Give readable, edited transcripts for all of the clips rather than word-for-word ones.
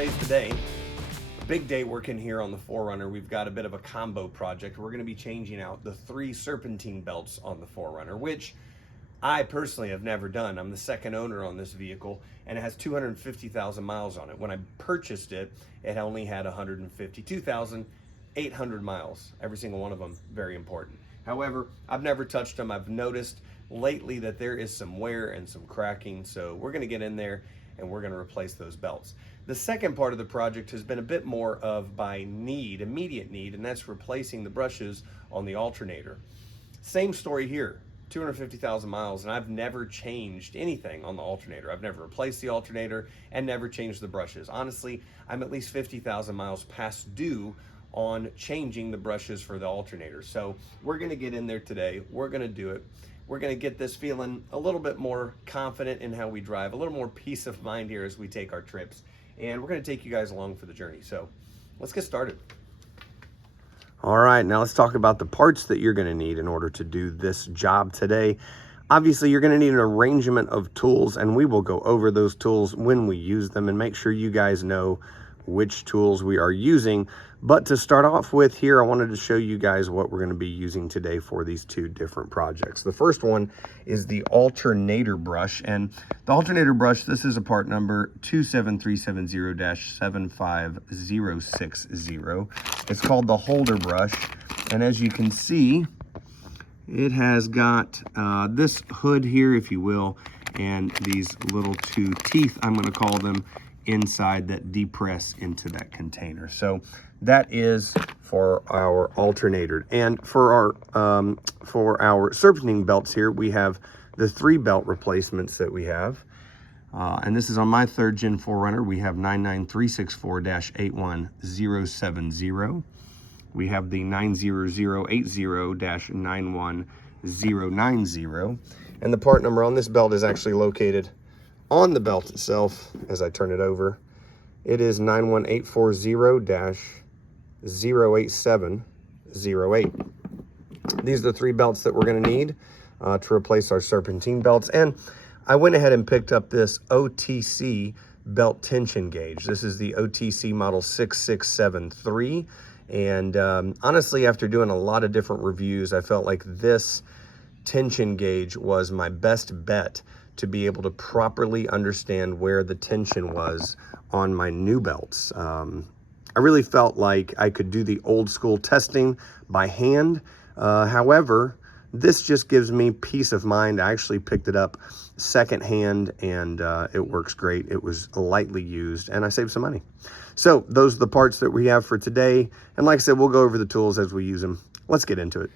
today's the day. Big day working here on the 4Runner. We've got a bit of a combo project. We're going to be changing out the 3 serpentine belts on the 4Runner, which I personally have never done. I'm the second owner on this vehicle, and it has 250,000 miles on it. When I purchased it, it only had 152,800 miles. Every single one of them, very important. However, I've never touched them. I've noticed lately that there is some wear and some cracking, so we're going to get in there and we're going to replace those belts. The second part of the project has been a bit more of by need, immediate need, and that's replacing the brushes on the alternator. Same story here, 250,000 miles, and I've never changed anything on the alternator. I've never replaced the alternator and never changed the brushes. Honestly, I'm at least 50,000 miles past due on changing the brushes for the alternator. So we're going to get in there today. We're going to do it. We're going to get this feeling a little bit more confident in how we drive, a little more peace of mind here as we take our trips. And we're going to take you guys along for the journey. So let's get started. All right, now let's talk about the parts that you're going to need in order to do this job today. Obviously, you're going to need an arrangement of tools, and we will go over those tools when we use them and make sure you guys know which tools we are using. But to start off with here, I wanted to show you guys what we're going to be using today for these 2 different projects. The first one is the alternator brush, and the alternator brush, this is a part number 27370-75060. It's called the holder brush, and as you can see, it has got this hood here, if you will, and these little 2 teeth, I'm going to call them, inside that depress into that container. So that is for our alternator. And for our serpentine belts here, we have the 3 belt replacements that we have. And this is on my 3rd gen 4Runner. We have 99364-81070. We have the 90080-91090. And the part number on this belt is actually located on the belt itself. As I turn it over, it is 91840-08708. These are the 3 belts that we're going to need to replace our serpentine belts. And I went ahead and picked up this OTC belt tension gauge. This is the OTC model 6673. And honestly, after doing a lot of different reviews, I felt like this tension gauge was my best bet to be able to properly understand where the tension was on my new belts. I really felt like I could do the old school testing by hand. However, this just gives me peace of mind. I actually picked it up secondhand, and it works great. It was lightly used, and I saved some money. So those are the parts that we have for today. And like I said, we'll go over the tools as we use them. Let's get into it.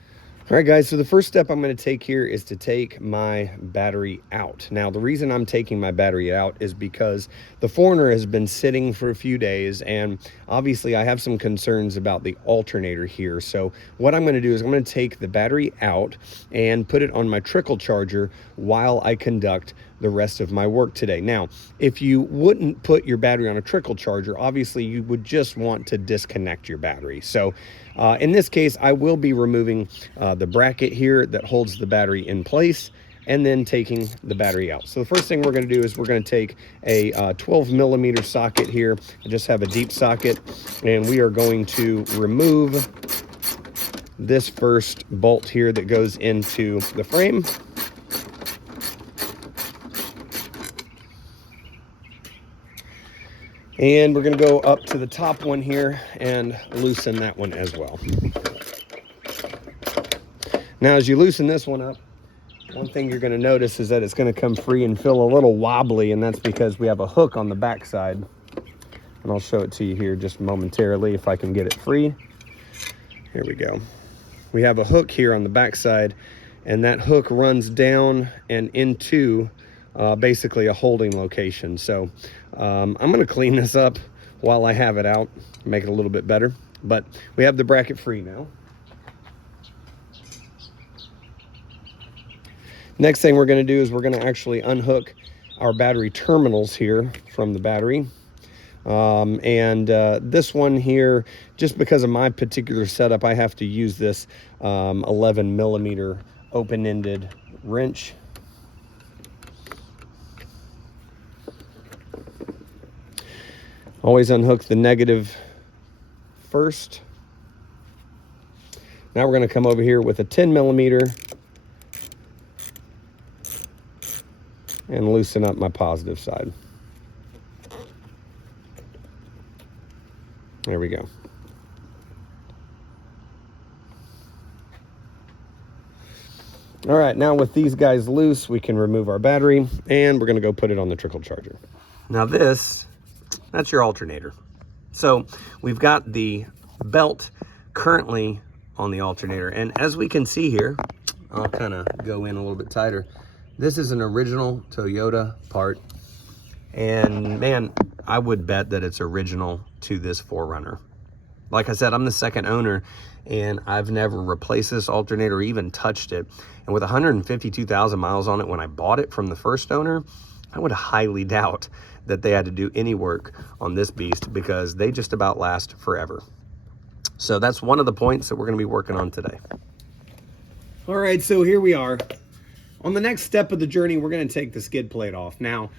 All right, guys, so the first step I'm going to take here is to take my battery out. Now, the reason I'm taking my battery out is because the 4Runner has been sitting for a few days, and obviously I have some concerns about the alternator here. So what I'm going to do is I'm going to take the battery out and put it on my trickle charger while I conduct the rest of my work today. Now, if you wouldn't put your battery on a trickle charger, obviously you would just want to disconnect your battery. So in this case, I will be removing the bracket here that holds the battery in place and then taking the battery out. So the first thing we're going to do is we're going to take a 12 millimeter socket here. I just have a deep socket, and we are going to remove this first bolt here that goes into the frame. And we're going to go up to the top one here and loosen that one as well. Now, as you loosen this one up, one thing you're going to notice is that it's going to come free and feel a little wobbly, and that's because we have a hook on the back side. And I'll show it to you here just momentarily if I can get it free. Here we go. We have a hook here on the back side, and that hook runs down and into basically a holding location. So I'm going to clean this up while I have it out, make it a little bit better. But we have the bracket free now. Next thing we're going to do is we're going to actually unhook our battery terminals here from the battery. This one here, just because of my particular setup, I have to use this 11 millimeter open-ended wrench. Always unhook the negative first. Now we're going to come over here with a 10mm and loosen up my positive side. There we go. All right, now with these guys loose, we can remove our battery, and we're going to go put it on the trickle charger. Now that's your alternator. So we've got the belt currently on the alternator, and as we can see here, I'll kind of go in a little bit tighter. This is an original Toyota part, and man, I would bet that it's original to this 4Runner. Like I said, I'm the second owner, and I've never replaced this alternator or even touched it. And with 152,000 miles on it when I bought it from the first owner, I would highly doubt that they had to do any work on this beast, because they just about last forever. So that's one of the points that we're going to be working on today. All right, so here we are. On the next step of the journey, we're going to take the skid plate off. Now,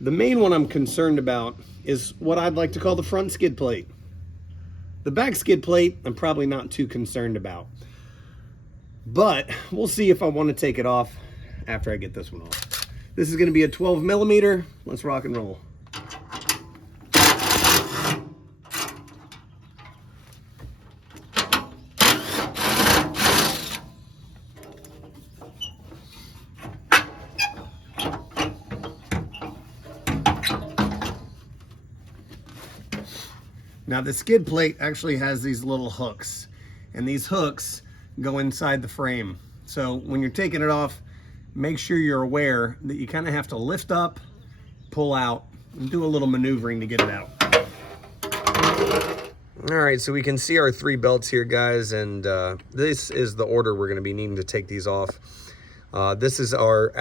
the main one I'm concerned about is what I'd like to call the front skid plate. The back skid plate, I'm probably not too concerned about. But we'll see if I want to take it off after I get this one off. This is going to be a 12mm. Let's rock and roll. Now the skid plate actually has these little hooks, and these hooks go inside the frame. So when you're taking it off, make sure you're aware that you kind of have to lift up, pull out, and do a little maneuvering to get it out. All right, so we can see our 3 belts here, guys, and this is the order we're going to be needing to take these off. This is our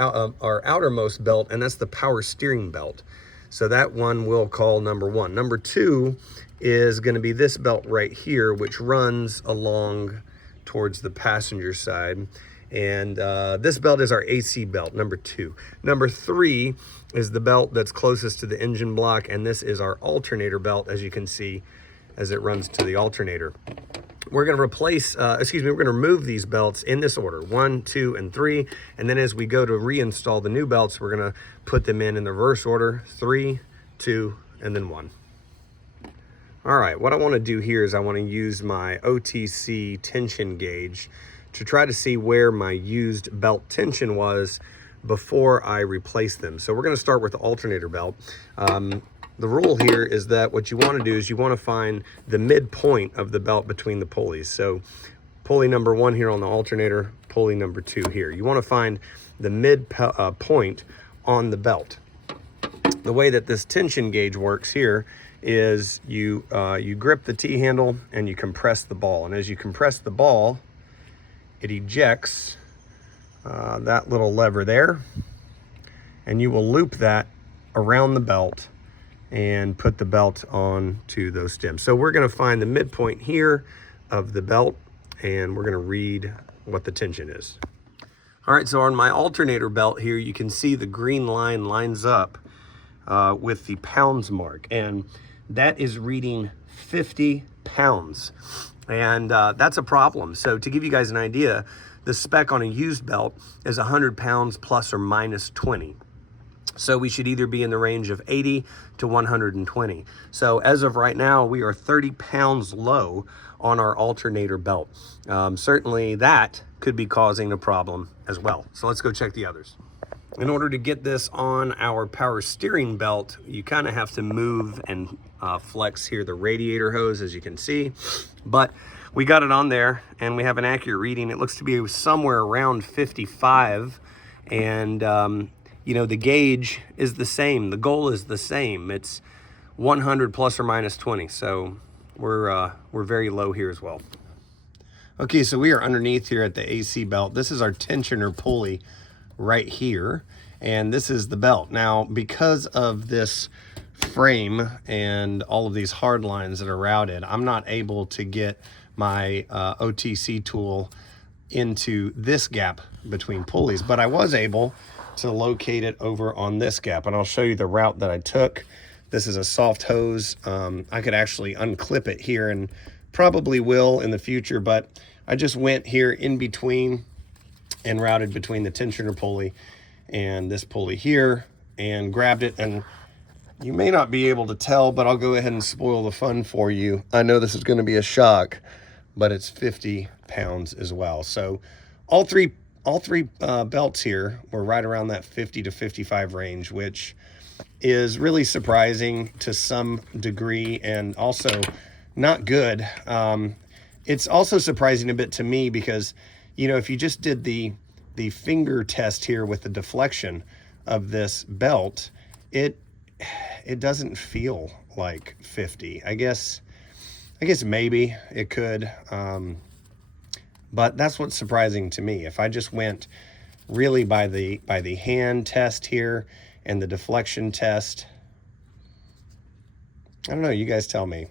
outermost belt, and that's the power steering belt. So that one we'll call number 1. Number 2 is going to be this belt right here, which runs along towards the passenger side. And this belt is our AC belt, number 2. Number 3 is the belt that's closest to the engine block, and this is our alternator belt, as you can see, as it runs to the alternator. We're going to replace, we're going to remove these belts in this order, 1, 2, and 3. And then as we go to reinstall the new belts, we're going to put them in the reverse order, 3, 2, and then 1. All right, what I want to do here is I want to use my OTC tension gauge to try to see where my used belt tension was before I replace them. So we're going to start with the alternator belt. The rule here is that what you want to do is you want to find the midpoint of the belt between the pulleys. So pulley number 1 here on the alternator, pulley number 2 here. You want to find the point on the belt. The way that this tension gauge works here is you grip the T-handle and you compress the ball. And as you compress the ball, it ejects that little lever there. And you will loop that around the belt and put the belt on to those stems. So we're going to find the midpoint here of the belt, and we're going to read what the tension is. All right, so on my alternator belt here, you can see the green line lines up with the pounds mark, and that is reading 50 pounds. And that's a problem. So to give you guys an idea, the spec on a used belt is 100 pounds plus or minus 20. So we should either be in the range of 80 to 120. So as of right now, we are 30 pounds low on our alternator belt. Certainly that could be causing a problem as well. So let's go check the others. In order to get this on our power steering belt, you kind of have to move and flex here the radiator hose, as you can see. But we got it on there, and we have an accurate reading. It looks to be somewhere around 55, and you know, the gauge is the same. The goal is the same. It's 100 plus or minus 20. So we're very low here as well. Okay, so we are underneath here at the AC belt. This is our tensioner pulley right here, and this is the belt. Now, because of this frame and all of these hard lines that are routed, I'm not able to get my OTC tool into this gap between pulleys, but I was able to locate it over on this gap, and I'll show you the route that I took This is a soft hose. I could actually unclip it here and probably will in the future, but I just went here in between and routed between the tensioner pulley and this pulley here and grabbed it. And you may not be able to tell, but I'll go ahead and spoil the fun for you. I know this is going to be a shock, but it's 50 pounds as well. So all three belts here were right around that 50 to 55 range, which is really surprising to some degree and also not good. It's also surprising a bit to me because, you know, if you just did the finger test here with the deflection of this belt, it doesn't feel like 50. I guess maybe it could, but that's what's surprising to me. If I just went really by the hand test here and the deflection test, I don't know, you guys tell me.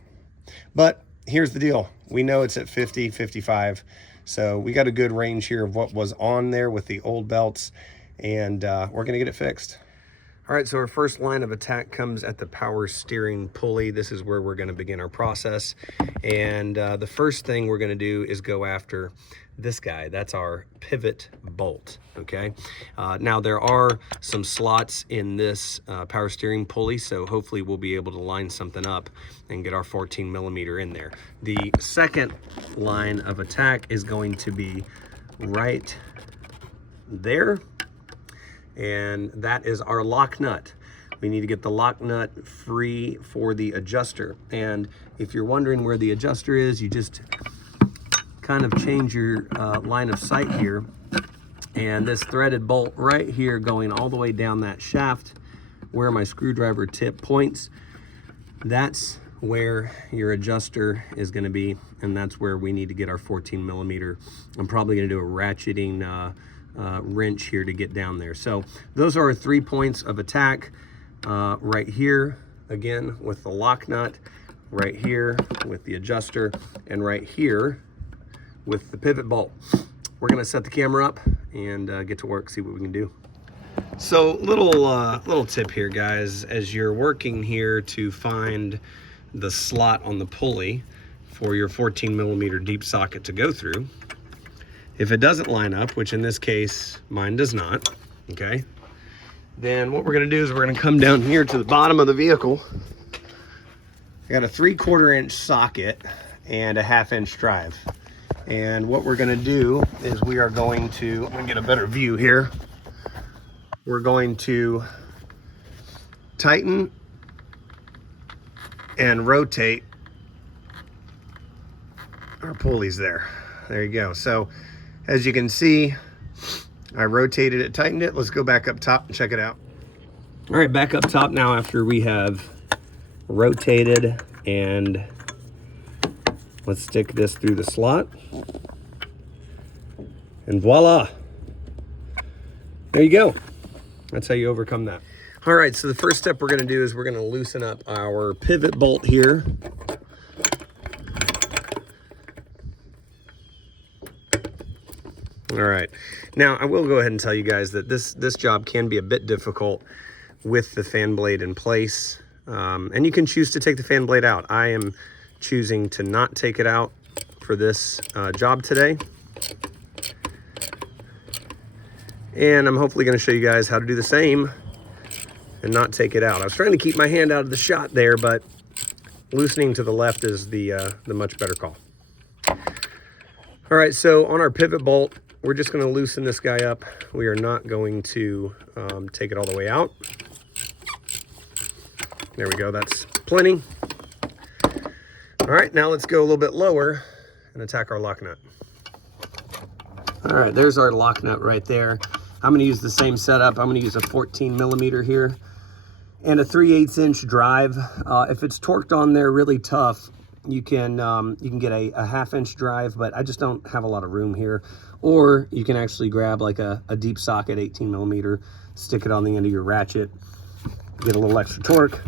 But here's the deal. We know it's at 50, 55. So we got a good range here of what was on there with the old belts, and we're gonna get it fixed. All right, so our first line of attack comes at the power steering pulley. This is where we're gonna begin our process. And the first thing we're gonna do is go after this guy. That's our pivot bolt, okay? Now there are some slots in this power steering pulley, so hopefully we'll be able to line something up and get our 14 millimeter in there. The second line of attack is going to be right there, and that is our lock nut. We need to get the lock nut free for the adjuster. And if you're wondering where the adjuster is, you just kind of change your line of sight here, and this threaded bolt right here going all the way down that shaft where my screwdriver tip points, that's where your adjuster is going to be, and that's where we need to get our 14 millimeter. I'm probably going to do a ratcheting wrench here to get down there. So those are our 3 points of attack. Right here again with the lock nut, right here with the adjuster, and right here with the pivot bolt. We're gonna set the camera up and get to work, see what we can do. So little tip here, guys, as you're working here to find the slot on the pulley for your 14 millimeter deep socket to go through. If it doesn't line up, which in this case mine does not, okay, then what we're gonna do is we're gonna come down here to the bottom of the vehicle. I got a 3/4 inch socket and a 1/2 inch drive. And what we're gonna do is we are going to, I'm gonna get a better view here. We're going to tighten and rotate our pulleys there. There you go. So as you can see, I rotated it, tightened it. Let's go back up top and check it out. All right, back up top now after we have rotated, and let's stick this through the slot. And voila, there you go. That's how you overcome that. All right, so the first step we're gonna do is we're gonna loosen up our pivot bolt here. All right, now I will go ahead and tell you guys that this job can be a bit difficult with the fan blade in place. And you can choose to take the fan blade out. I am choosing to not take it out for this job today. And I'm hopefully gonna show you guys how to do the same and not take it out. I was trying to keep my hand out of the shot there, but loosening to the left is the much better call. All right, so on our pivot bolt, we're just gonna loosen this guy up. We are not going to take it all the way out. There we go, that's plenty. All right, now let's go a little bit lower and attack our lock nut. All right, there's our lock nut right there. I'm gonna use the same setup. I'm gonna use a 14 millimeter here and a 3/8 inch drive. If it's torqued on there really tough, you can get a 1/2 inch drive, but I just don't have a lot of room here. Or you can actually grab like a deep socket 18 millimeter, stick it on the end of your ratchet, get a little extra torque.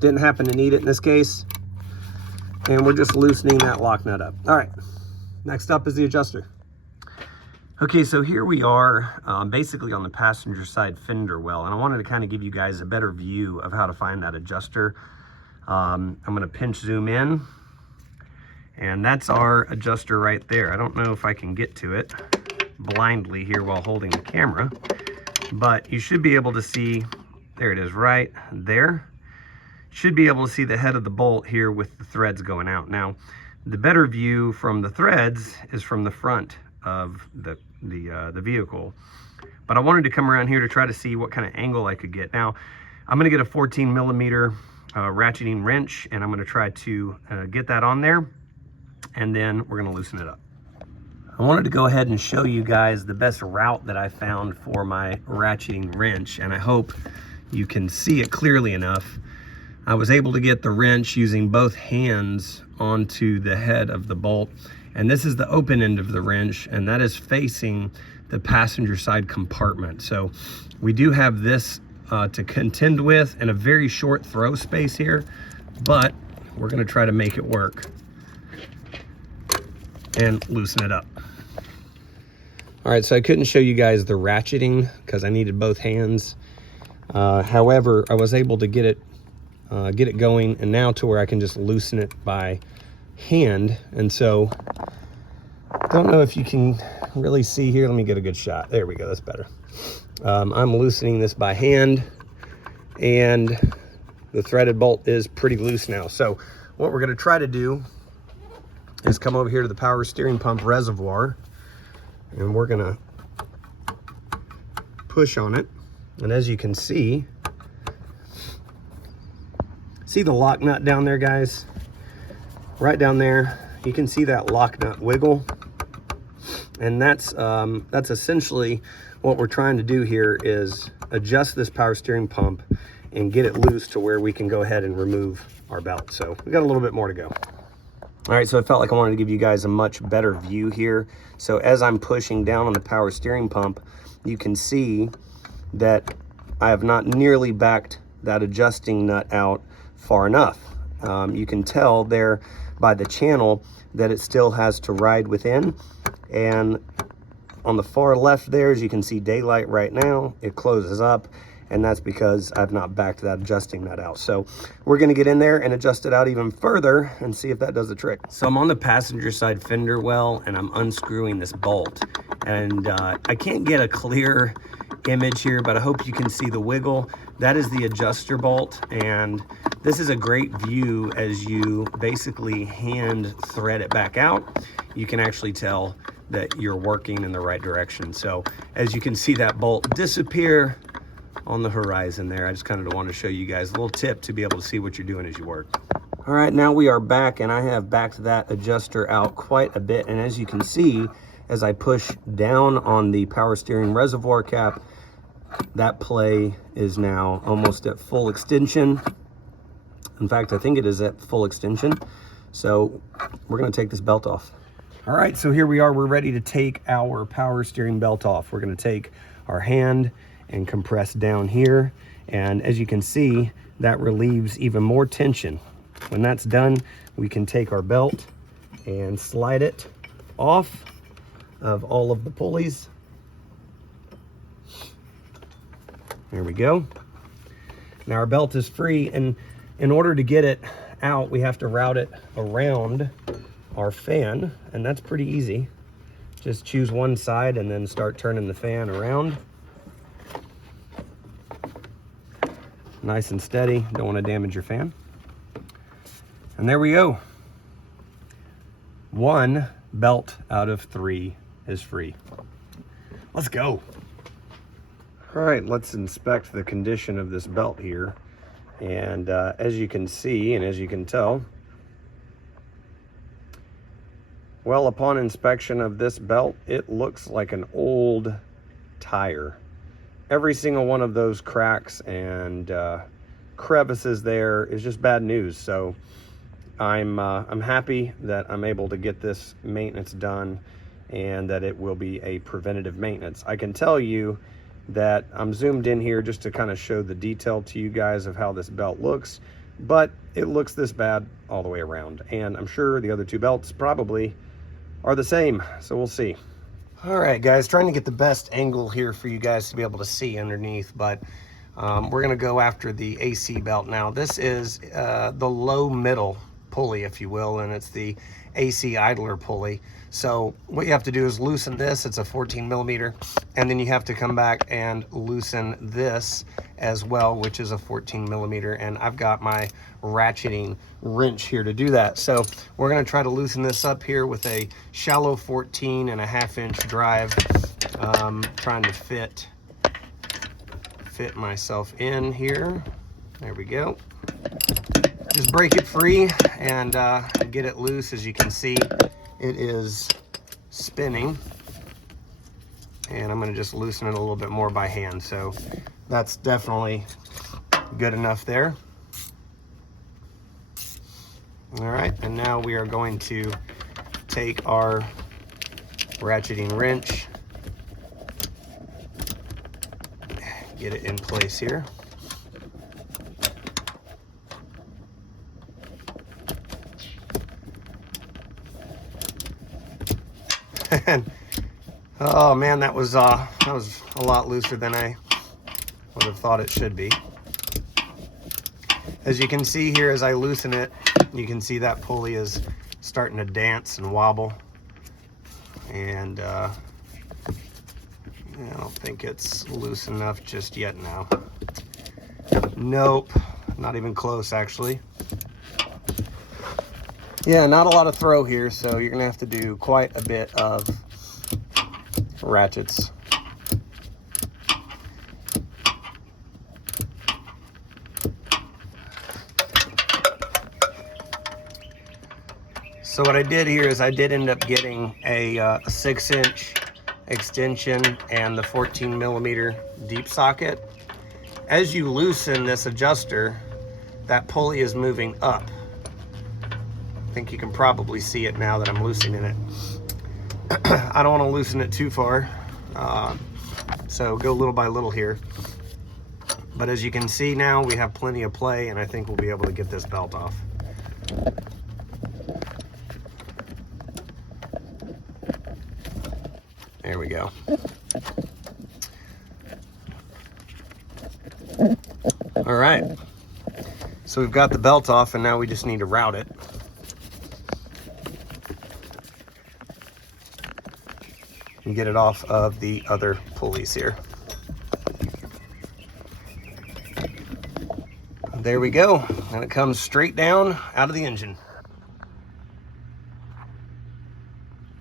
Didn't happen to need it in this case. And we're just loosening that lock nut up. All right, next up is the adjuster. Okay, so here we are basically on the passenger side fender well, and I wanted to kind of give you guys a better view of how to find that adjuster. I'm going to pinch zoom in, and that's our adjuster right there. I don't know if I can get to it blindly here while holding the camera, but you should be able to see, there it is right there. Should be able to see the head of the bolt here with the threads going out. Now, the better view from the threads is from the front of the vehicle, but I wanted to come around here to try to see what kind of angle I could get. Now, I'm going to get a 14 millimeter ratcheting wrench, and I'm going to try to get that on there, and then we're going to loosen it up. I wanted to go ahead and show you guys the best route that I found for my ratcheting wrench, and I hope you can see it clearly enough. I was able to get the wrench using both hands onto the head of the bolt, and this is the open end of the wrench, and that is facing the passenger side compartment. So we do have this to contend with and a very short throw space here, but we're going to try to make it work and loosen it up. All right, so I couldn't show you guys the ratcheting because I needed both hands. However, I was able to get it going, and now to where I can just loosen it by hand. And so don't know if you can really see here. Let me get a good shot. There we go, that's better. I'm loosening this by hand, and the threaded bolt is pretty loose now. So what we're going to try to do is come over here to the power steering pump reservoir, and we're going to push on it. And as you can see the lock nut down there, guys? Right down there, you can see that lock nut wiggle. And that's essentially what we're trying to do here, is adjust this power steering pump and get it loose to where we can go ahead and remove our belt. So we got a little bit more to go. All right, so I felt like I wanted to give you guys a much better view here. So as I'm pushing down on the power steering pump, you can see that I have not nearly backed that adjusting nut out far enough. You can tell there by the channel that it still has to ride within. And on the far left there, as you can see daylight right now, it closes up, and that's because I've not backed that adjusting nut out. So we're gonna get in there and adjust it out even further and see if that does the trick. So I'm on the passenger side fender well, and I'm unscrewing this bolt. And I can't get a clear image here, but I hope you can see the wiggle. That is the adjuster bolt, and this is a great view as you basically hand thread it back out. You can actually tell that you're working in the right direction. So as you can see that bolt disappear on the horizon there, I just kind of want to show you guys a little tip to be able to see what you're doing as you work. All right, now we are back, and I have backed that adjuster out quite a bit, and as you can see, as I push down on the power steering reservoir cap, that play is now almost at full extension. In fact, I think it is at full extension. So we're going to take this belt off. All right, so here we are. We're ready to take our power steering belt off. We're going to take our hand and compress down here. And as you can see, that relieves even more tension. When that's done, we can take our belt and slide it off of all of the pulleys. There we go. Now our belt is free, and in order to get it out, we have to route it around our fan, and that's pretty easy. Just choose one side and then start turning the fan around. Nice and steady, don't want to damage your fan. And there we go. 1 belt out of 3 is free. Let's go. All right, let's inspect the condition of this belt here. And as you can see, and as you can tell, well, upon inspection of this belt, it looks like an old tire. Every single one of those cracks and crevices there is just bad news. So I'm happy that I'm able to get this maintenance done, and that it will be a preventative maintenance. I can tell you that I'm zoomed in here just to kind of show the detail to you guys of how this belt looks, but it looks this bad all the way around. And I'm sure the other 2 belts probably are the same, so we'll see. All right, guys, trying to get the best angle here for you guys to be able to see underneath, but we're gonna go after the AC belt now. This is the low middle pulley, if you will, and it's the AC idler pulley. So what you have to do is loosen this. It's a 14 millimeter, and then you have to come back and loosen this as well, which is a 14 millimeter, and I've got my ratcheting wrench here to do that. So we're going to try to loosen this up here with a shallow 14.5 inch drive, trying to fit myself in here. There we go. Just break it free and get it loose. As you can see, it is spinning, and I'm going to just loosen it a little bit more by hand. So that's definitely good enough there. All right, and now we are going to take our ratcheting wrench, get it in place here. And oh man, that was a lot looser than I would have thought it should be. As you can see here, as I loosen it, you can see that pulley is starting to dance and wobble, and I don't think it's loose enough just yet now. Nope, not even close actually. Yeah, not a lot of throw here, so you're gonna have to do quite a bit of ratchets. So what I did here is I did end up getting a 6-inch extension and the 14 millimeter deep socket. As you loosen this adjuster, that pulley is moving up. I think you can probably see it now that I'm loosening it. I don't want to loosen it too far, so go little by little here. But as you can see now, we have plenty of play, and I think we'll be able to get this belt off. There we go. All right, so we've got the belt off, and now we just need to route it. And get it off of the other pulleys here. There we go, and it comes straight down out of the engine.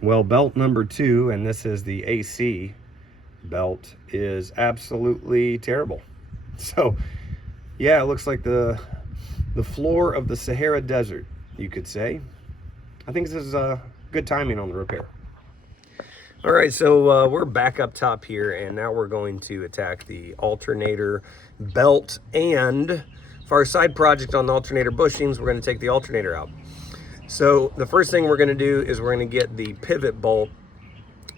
Well, belt number 2, and this is the AC belt, is absolutely terrible. So yeah, it looks like the floor of the Sahara Desert, you could say. I think this is good timing on the repair. All right, so we're back up top here, and now we're going to attack the alternator belt, and for our side project on the alternator bushings, we're going to take the alternator out. So the first thing we're going to do is we're going to get the pivot bolt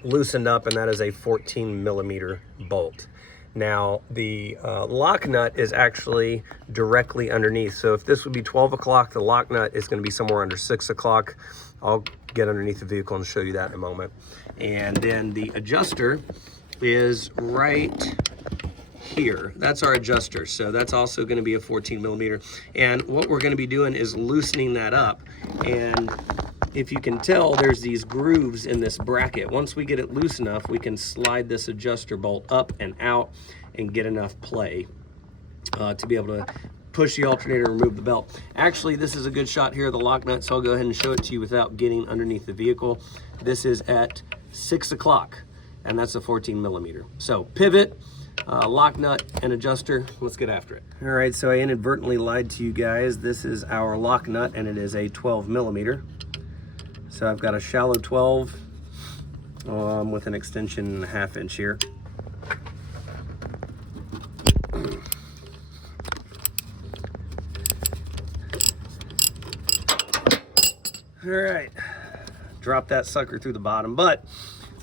loosened up, and that is a 14 millimeter bolt. Now the lock nut is actually directly underneath, so if this would be 12 o'clock, the lock nut is going to be somewhere under 6 o'clock. I'll get underneath the vehicle and show you that in a moment. And then the adjuster is right here. That's our adjuster, so that's also going to be a 14 millimeter. And what we're going to be doing is loosening that up, and if you can tell, there's these grooves in this bracket. Once we get it loose enough, we can slide this adjuster bolt up and out and get enough play to be able to push the alternator and remove the belt. Actually, this is a good shot here of the lock nut, so I'll go ahead and show it to you without getting underneath the vehicle. This is at 6 o'clock, and that's a 14 millimeter. So pivot, lock nut, and adjuster. Let's get after it. All right, so I inadvertently lied to you guys. This is our lock nut, and it is a 12 millimeter. So I've got a shallow 12 with an extension 1/2 inch here. All right, drop that sucker through the bottom, but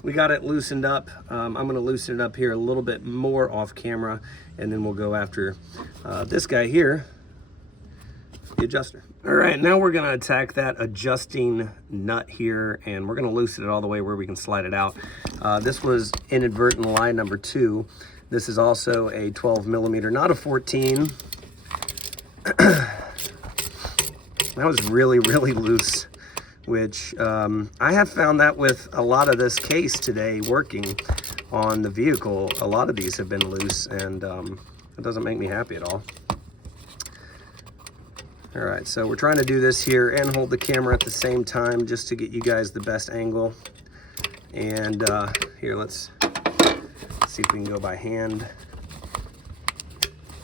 we got it loosened up. I'm gonna loosen it up here a little bit more off camera, and then we'll go after this guy here. the adjuster. All right, now we're gonna attack that adjusting nut here, and we're gonna loosen it all the way where we can slide it out. This was inadvertent line number 2. This is also a 12 millimeter, not a 14. That was really, really loose, which I have found that with a lot of this case today working on the vehicle. A lot of these have been loose, and it doesn't make me happy at all. All right, so we're trying to do this here and hold the camera at the same time just to get you guys the best angle. And here, let's see if we can go by hand.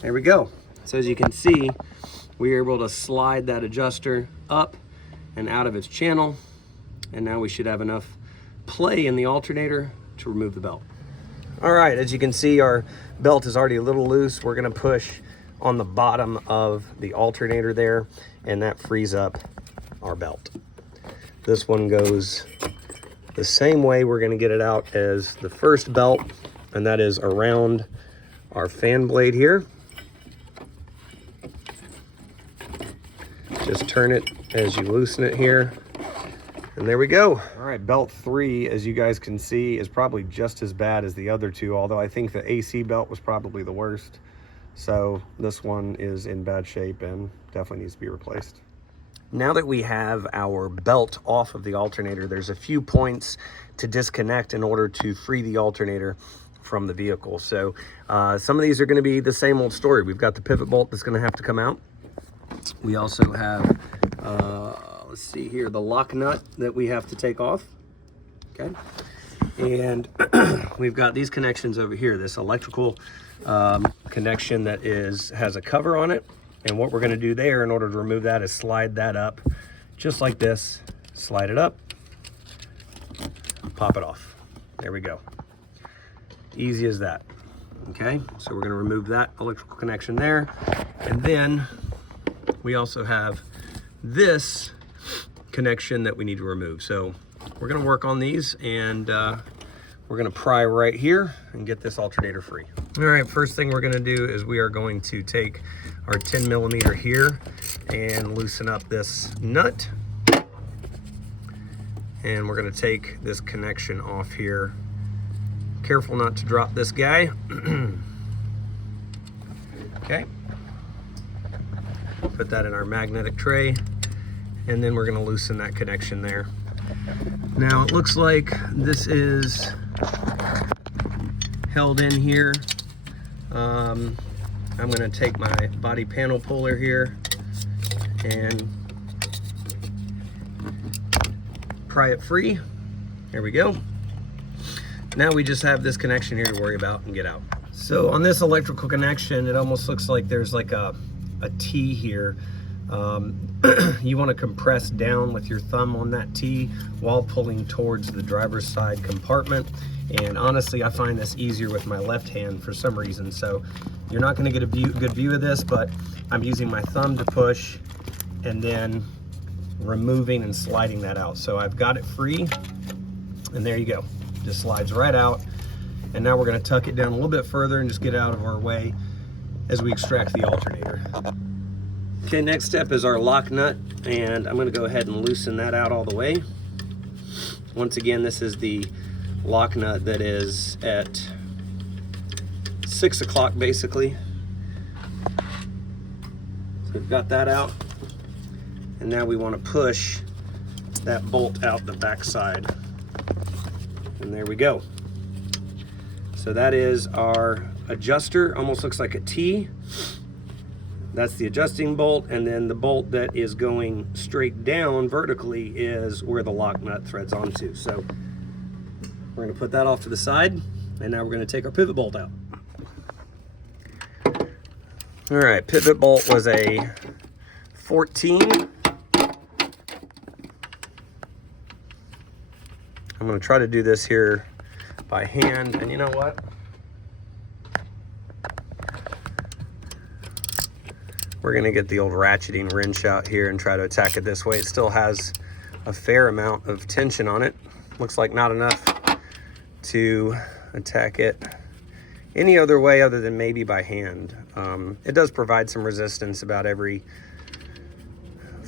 There we go. So as you can see, we are able to slide that adjuster up and out of its channel, and now we should have enough play in the alternator to remove the belt. All right, as you can see, our belt is already a little loose. We're gonna push on the bottom of the alternator there, and that frees up our belt. This one goes the same way we're gonna get it out as the first belt, and that is around our fan blade here. Just turn it as you loosen it here, and there we go. All right, belt 3, as you guys can see, is probably just as bad as the other 2, although I think the AC belt was probably the worst. So this one is in bad shape and definitely needs to be replaced. Now that we have our belt off of the alternator, there's a few points to disconnect in order to free the alternator from the vehicle. So some of these are gonna be the same old story. We've got the pivot bolt that's gonna have to come out. We also have, let's see here, the lock nut that we have to take off, okay? And we've got these connections over here, this electrical connection that has a cover on it. And what we're gonna do there in order to remove that is slide that up, just like this, slide it up, pop it off. There we go. Easy as that, okay? So we're gonna remove that electrical connection there. And then we also have this connection that we need to remove. So we're gonna work on these, and we're gonna pry right here and get this alternator free. All right, first thing we're gonna do is we are going to take our 10 millimeter here and loosen up this nut. And we're gonna take this connection off here. Careful not to drop this guy. Okay. Put that in our magnetic tray, and then we're gonna loosen that connection there. Now it looks like this is held in here. I'm gonna take my body panel puller here and pry it free. There we go. Now we just have this connection here to worry about and get out. So on this electrical connection, it almost looks like there's like a T here. You want to compress down with your thumb on that T while pulling towards the driver's side compartment. And honestly, I find this easier with my left hand for some reason. So you're not going to get a good view of this, but I'm using my thumb to push and then removing and sliding that out. So I've got it free, and there you go. Just slides right out. And now we're going to tuck it down a little bit further and just get out of our way as we extract the alternator. Okay, next step is our lock nut, and I'm going to go ahead and loosen that out all the way. Once again, this is the lock nut that is at 6 o'clock basically. So we've got that out, and now we want to push that bolt out the back side, and there we go. So that is our adjuster, almost looks like a T. That's the adjusting bolt, and then the bolt that is going straight down vertically is where the lock nut threads onto. So we're going to put that off to the side, and now we're going to take our pivot bolt out. All right, pivot bolt was a 14. I'm going to try to do this here by hand, and you know what? We're gonna get the old ratcheting wrench out here and try to attack it this way. It still has a fair amount of tension on it. Looks like not enough to attack it any other way other than maybe by hand. It does provide some resistance about every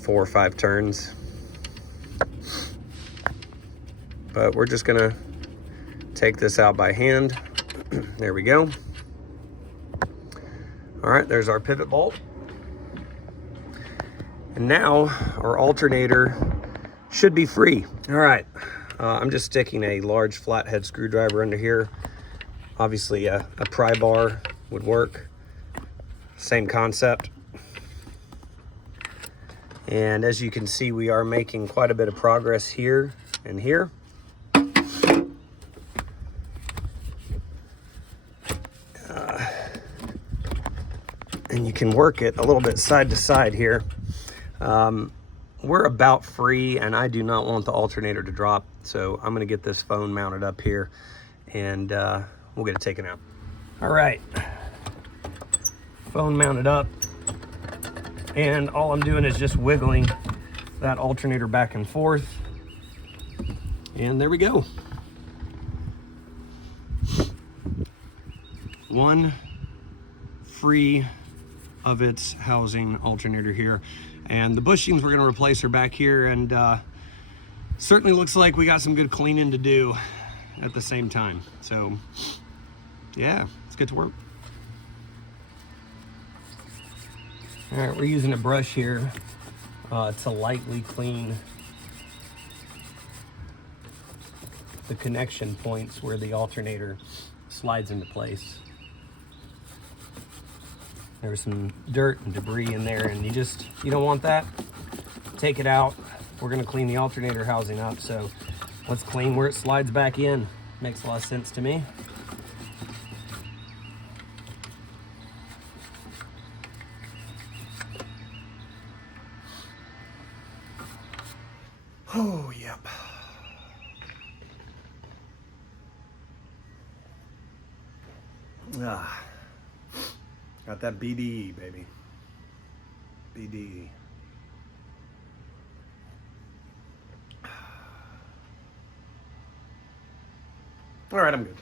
4 or 5 turns. But we're just gonna take this out by hand. There we go. All right, there's our pivot bolt. And now our alternator should be free. All right, I'm just sticking a large flathead screwdriver under here. Obviously a pry bar would work. Same concept. And as you can see, we are making quite a bit of progress here and here. And you can work it a little bit side to side here. We're about free, and I do not want the alternator to drop, so I'm gonna get this phone mounted up here, and we'll get it taken out. All right, phone mounted up, and all I'm doing is just wiggling that alternator back and forth, and there we go. One free of its housing alternator here, and the bushings we're going to replace are back here, and certainly looks like we got some good cleaning to do at the same time. So yeah, let's get to work. All right, we're using a brush here to lightly clean the connection points where the alternator slides into place. There's some dirt and debris in there, and you don't want that. Take it out. We're gonna clean the alternator housing up, so let's clean where it slides back in. Makes a lot of sense to me. Oh, yep. Ah. Got that BDE, baby. BDE. All right, I'm good.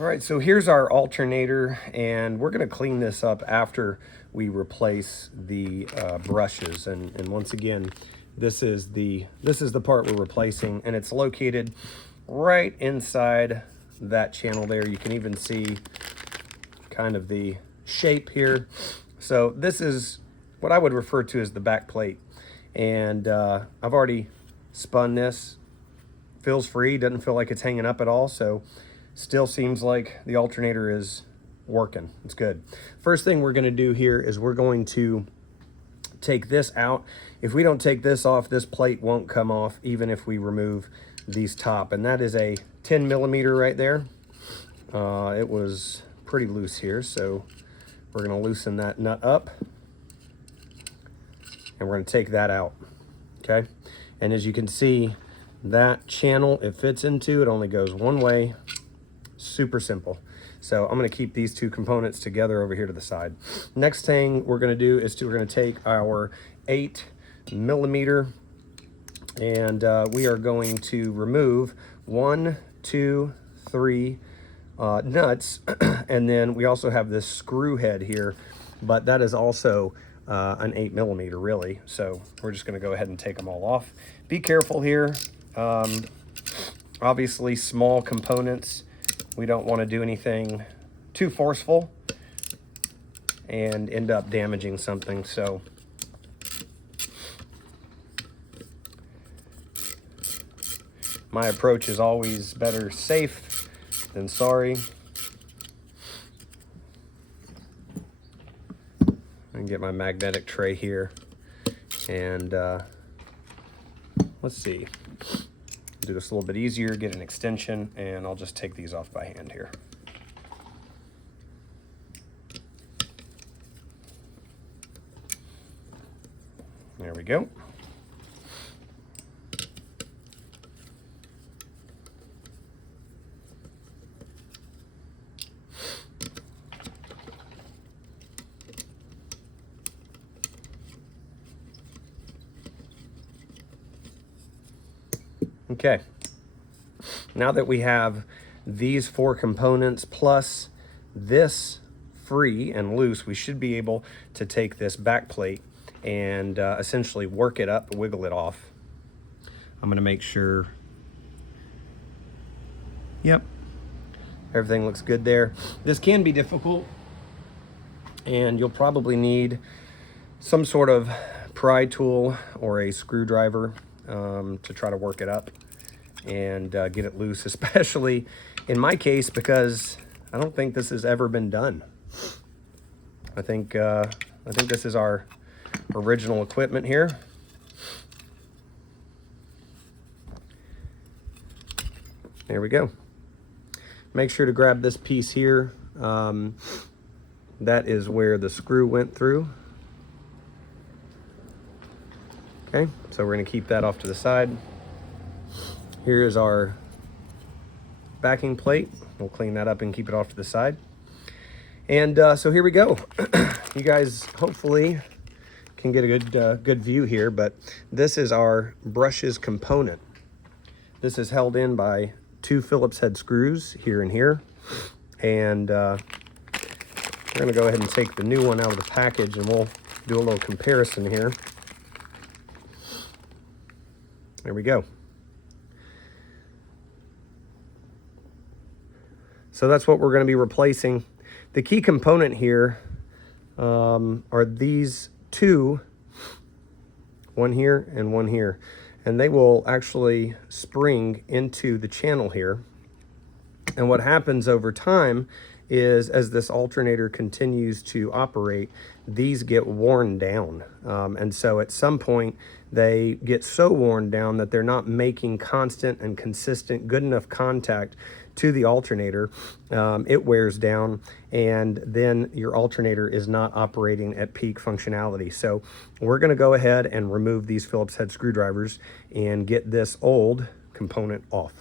All right, so here's our alternator, and we're gonna clean this up after we replace the brushes. And once again, this is the part we're replacing, and it's located right inside that channel there. You can even see kind of the shape here. So this is what I would refer to as the back plate, and I've already spun this. Feels free, doesn't feel like it's hanging up at all, so still seems like the alternator is working. It's good. First thing we're going to do here is we're going to take this out. If we don't take this off, this plate won't come off even if we remove these top, and that is a 10 millimeter right there. It was pretty loose here, so we're going to loosen that nut up, and we're going to take that out. Okay, and as you can see, that channel it fits into, it only goes one way. Super simple. So I'm going to keep these two components together over here to the side. Next thing we're going to do is we're going to take our 8 millimeter, and we are going to remove 1, 2, 3 nuts, and then we also have this screw head here, but that is also an 8 millimeter really. So we're just going to go ahead and take them all off. Be careful here. Obviously small components, we don't want to do anything too forceful and end up damaging something. So my approach is always better safe than sorry. I can get my magnetic tray here, and let's see, do this a little bit easier, get an extension, and I'll just take these off by hand here. There we go. Okay, now that we have these 4 components plus this free and loose, we should be able to take this back plate and essentially work it up, wiggle it off. I'm going to make sure, yep, everything looks good there. This can be difficult, and you'll probably need some sort of pry tool or a screwdriver to try to work it up and get it loose, especially in my case, because I don't think this has ever been done. I think this is our original equipment here. There we go. Make sure to grab this piece here. That is where the screw went through. Okay, so we're going to keep that off to the side. Here is our backing plate. We'll clean that up and keep it off to the side. And so here we go. You guys hopefully can get a good view here, but this is our brushes component. This is held in by 2 Phillips head screws here and here. And we're going to go ahead and take the new one out of the package, and we'll do a little comparison here. There we go. So that's what we're going to be replacing. The key component here are these 2, one here and one here. And they will actually spring into the channel here. And what happens over time is, as this alternator continues to operate, these get worn down. And so at some point, they get so worn down that they're not making constant and consistent, good enough contact to the alternator. It wears down, and then your alternator is not operating at peak functionality. So we're going to go ahead and remove these Phillips head screwdrivers and get this old component off.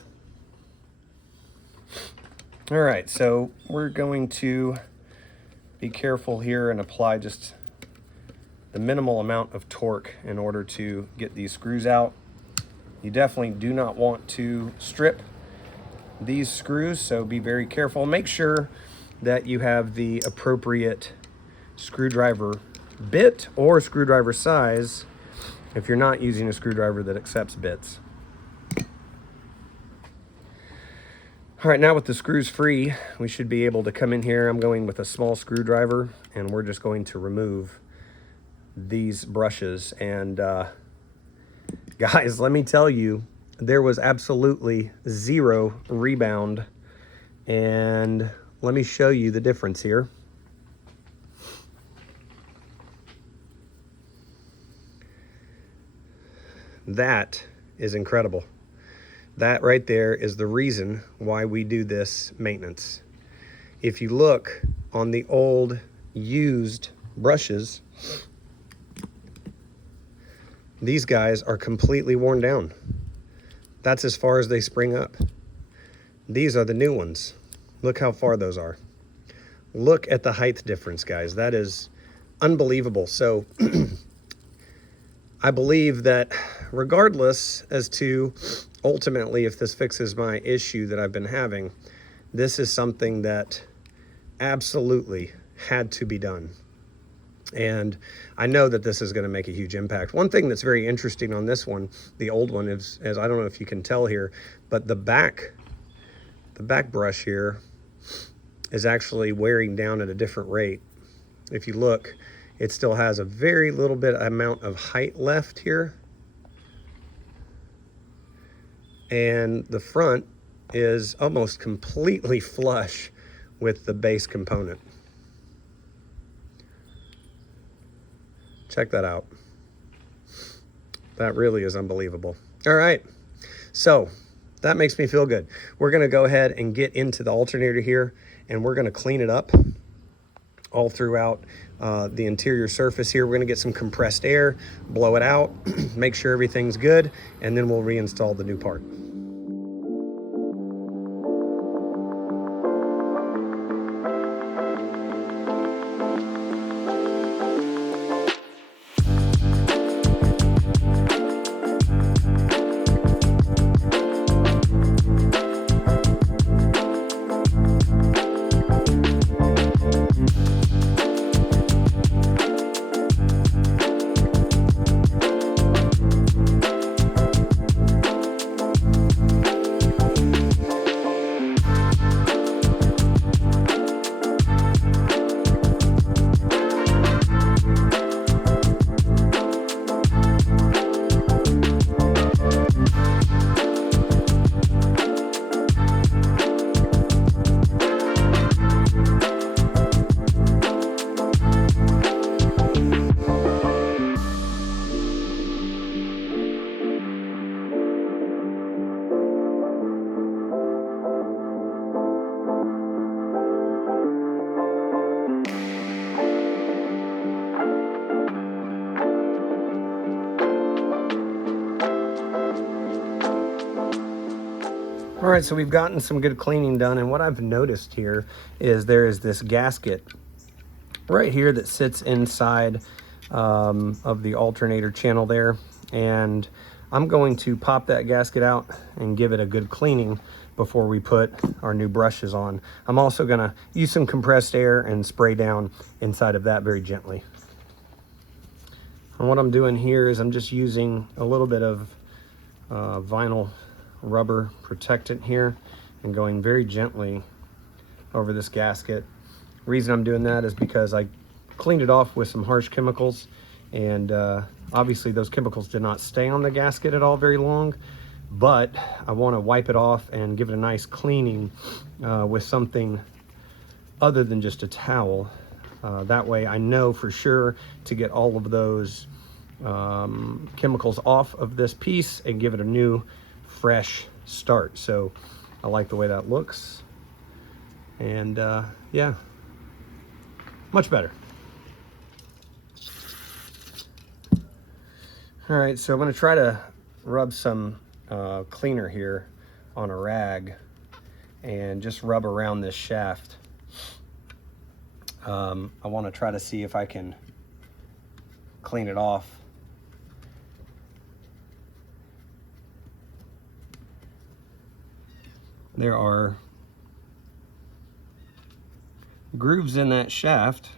All right, so we're going to be careful here and apply just the minimal amount of torque in order to get these screws out. You definitely do not want to strip these screws, so be very careful. Make sure that you have the appropriate screwdriver bit or screwdriver size if you're not using a screwdriver that accepts bits. All right, now with the screws free, we should be able to come in here. I'm going with a small screwdriver, and we're just going to remove these brushes. And guys, let me tell you, there was absolutely zero rebound. And let me show you the difference here. That is incredible. That right there is the reason why we do this maintenance. If you look on the old used brushes, these guys are completely worn down. That's as far as they spring up. These are the new ones. Look how far those are. Look at the height difference, guys. That is unbelievable. So I believe that regardless as to ultimately if this fixes my issue that I've been having, this is something that absolutely had to be done. And I know that this is going to make a huge impact. One thing that's very interesting on this one, the old one, is I don't know if you can tell here, but the back brush here is actually wearing down at a different rate. If you look, it still has a very little bit amount of height left here. And the front is almost completely flush with the base component. Check that out. That really is unbelievable. All right, so that makes me feel good. We're gonna go ahead and get into the alternator here, and we're gonna clean it up all throughout the interior surface here. We're gonna get some compressed air, blow it out, make sure everything's good, and then we'll reinstall the new part. All right, so we've gotten some good cleaning done, and what I've noticed here is there is this gasket right here that sits inside of the alternator channel there, and I'm going to pop that gasket out and give it a good cleaning before we put our new brushes on. I'm also going to use some compressed air and spray down inside of that very gently. And what I'm doing here is I'm just using a little bit of vinyl rubber protectant here and going very gently over this gasket. Reason I'm doing that is because I cleaned it off with some harsh chemicals, and obviously those chemicals did not stay on the gasket at all very long, but I want to wipe it off and give it a nice cleaning with something other than just a towel. That way I know for sure to get all of those chemicals off of this piece and give it a new fresh start. So I like the way that looks, and yeah, much better. All right, so I'm going to try to rub some cleaner here on a rag and just rub around this shaft. I want to try to see if I can clean it off. There are grooves in that shaft.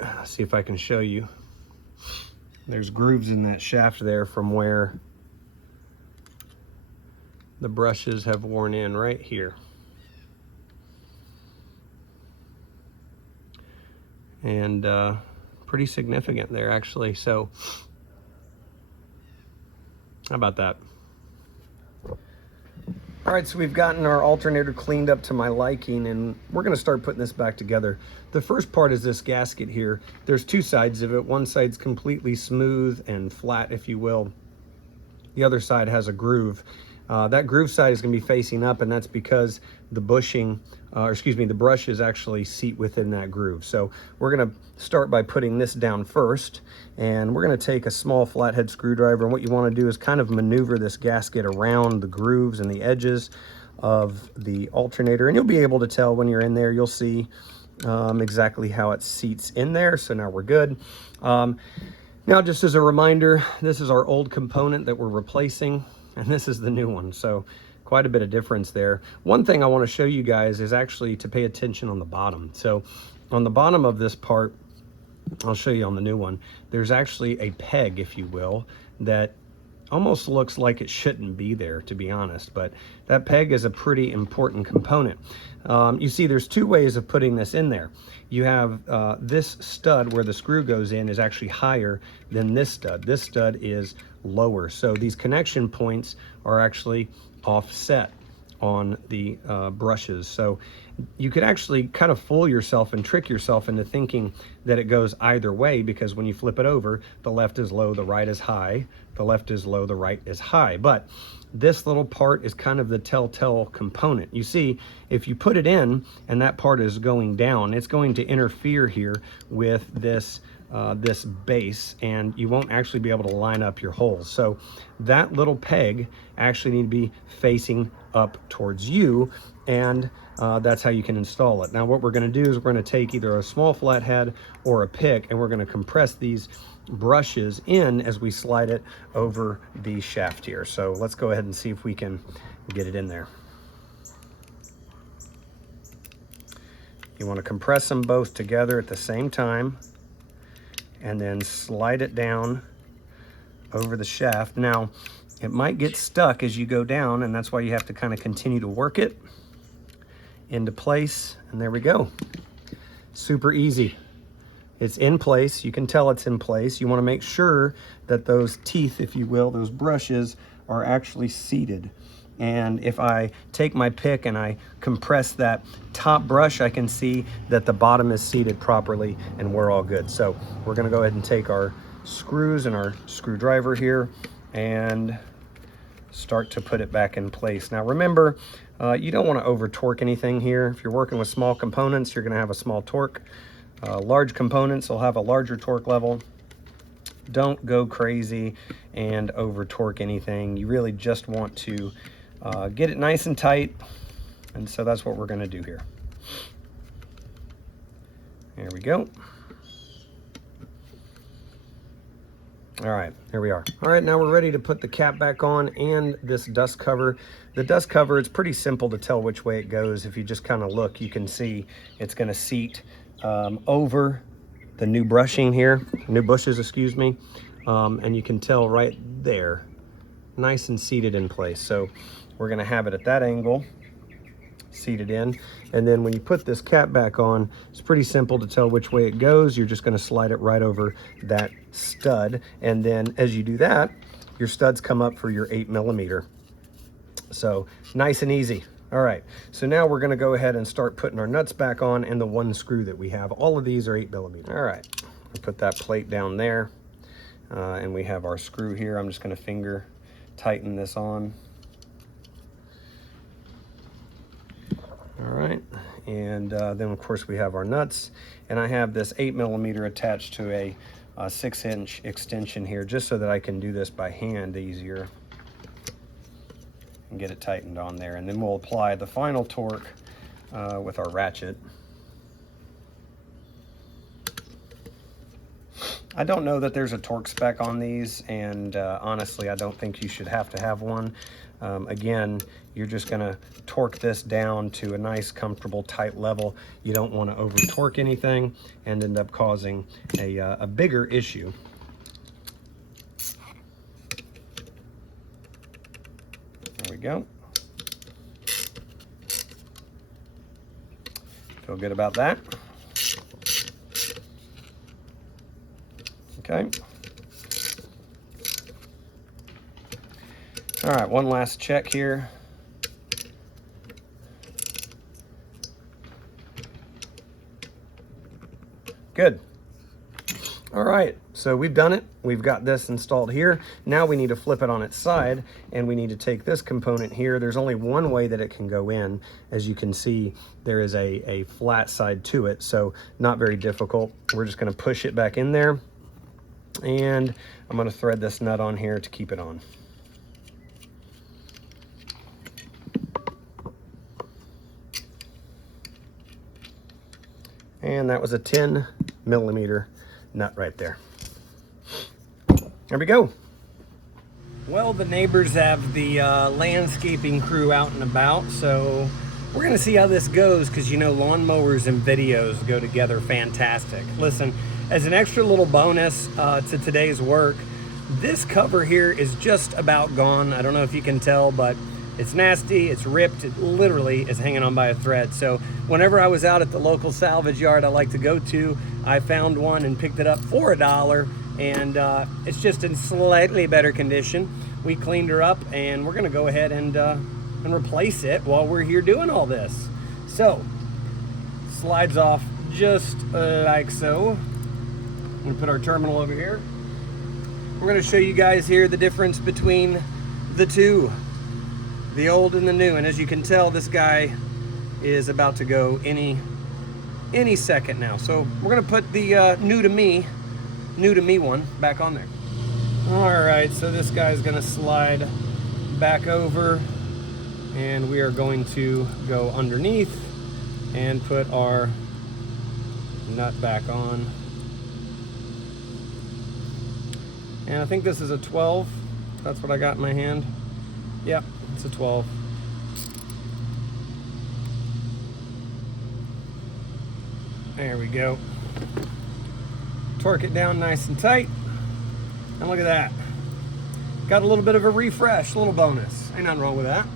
Let's see if I can show you. There's grooves in that shaft there from where the brushes have worn in right here. And pretty significant there actually. So how about that? All right, so we've gotten our alternator cleaned up to my liking, and we're gonna start putting this back together. The first part is this gasket here. There's two sides of it. One side's completely smooth and flat, if you will. The other side has a groove. That groove side is gonna be facing up, and that's because the bushing, the brushes actually seat within that groove. So we're gonna start by putting this down first, and we're gonna take a small flathead screwdriver, and what you wanna do is kind of maneuver this gasket around the grooves and the edges of the alternator, and you'll be able to tell when you're in there. You'll see exactly how it seats in there. So now we're good. Now, just as a reminder, this is our old component that we're replacing, and this is the new one. So quite a bit of difference there. One thing I want to show you guys is actually to pay attention on the bottom. So on the bottom of this part, I'll show you on the new one, there's actually a peg, if you will, that almost looks like it shouldn't be there, to be honest, but that peg is a pretty important component. You see there's two ways of putting this in there. You have this stud where the screw goes in is actually higher than this stud. This stud is lower. So these connection points are actually offset on the brushes. So you could actually kind of fool yourself and trick yourself into thinking that it goes either way, because when you flip it over, the left is low, the right is high, the left is low, the right is high. But this little part is kind of the telltale component. You see, if you put it in and that part is going down, it's going to interfere here with this this base, and you won't actually be able to line up your holes. So that little peg actually need to be facing up towards you, and that's how you can install it. Now what we're going to do is we're going to take either a small flathead or a pick, and we're going to compress these brushes in as we slide it over the shaft here. So let's go ahead and see if we can get it in there. You want to compress them both together at the same time, and then slide it down over the shaft. Now, it might get stuck as you go down, and that's why you have to kind of continue to work it into place, and there we go. Super easy. It's in place. You can tell it's in place. You want to make sure that those teeth, if you will, those brushes are actually seated. And if I take my pick and I compress that top brush, I can see that the bottom is seated properly, and we're all good. So we're going to go ahead and take our screws and our screwdriver here and start to put it back in place. Now remember, you don't want to over torque anything here. If you're working with small components, you're going to have a small torque. Large components will have a larger torque level. don't go crazy and over torque anything. You really just want to get it nice and tight. And so that's what we're going to do here. There we go. All right, here we are. All right, now we're ready to put the cap back on and this dust cover. The dust cover, it's pretty simple to tell which way it goes. If you just kind of look, you can see it's going to seat over the new brushing here, new bushes, excuse me. And you can tell right there, nice and seated in place. So we're going to have it at that angle, seated in. And then when you put this cap back on, it's pretty simple to tell which way it goes. You're just going to slide it right over that stud. And then as you do that, your studs come up for your 8mm. So nice and easy. All right, so now we're going to go ahead and start putting our nuts back on and the one screw that we have. All of these are 8mm. All right, I'll put that plate down there. And we have our screw here. I'm just going to finger tighten this on. All right, and then of course we have our nuts, and I have this 8mm attached to a 6-inch extension here, just so that I can do this by hand easier and get it tightened on there. And then we'll apply the final torque with our ratchet. I don't know that there's a torque spec on these, and honestly, I don't think you should have to have one. Again, you're just gonna torque this down to a nice, comfortable, tight level. You don't wanna over torque anything and end up causing a bigger issue. There we go. Feel good about that. Okay. All right, one last check here. Good. All right, so we've done it. We've got this installed here. Now we need to flip it on its side, and we need to take this component here. There's only one way that it can go in. As you can see, there is a flat side to it, so not very difficult. We're just gonna push it back in there, and I'm gonna thread this nut on here to keep it on. And that was a 10mm nut right there. There we go. Well, the neighbors have the landscaping crew out and about, so we're gonna see how this goes, because you know lawnmowers and videos go together fantastic. Listen, as an extra little bonus to today's work, this cover here is just about gone. I don't know if you can tell, but it's nasty, it's ripped, it literally is hanging on by a thread. So whenever I was out at the local salvage yard I like to go to, I found one and picked it up for $1, and it's just in slightly better condition. We cleaned her up, and we're gonna go ahead and replace it while we're here doing all this. So, slides off just like so. I'm gonna put our terminal over here. We're gonna show you guys here the difference between the two, the old and the new. And as you can tell, this guy is about to go any second now. So we're gonna put the new to me one back on there. All right, so this guy's gonna slide back over, and we are going to go underneath and put our nut back on. And I think this is a 12. That's what I got in my hand. Yep, it's a 12. There we go. Torque it down nice and tight. And look at that. Got a little bit of a refresh, a little bonus. Ain't nothing wrong with that.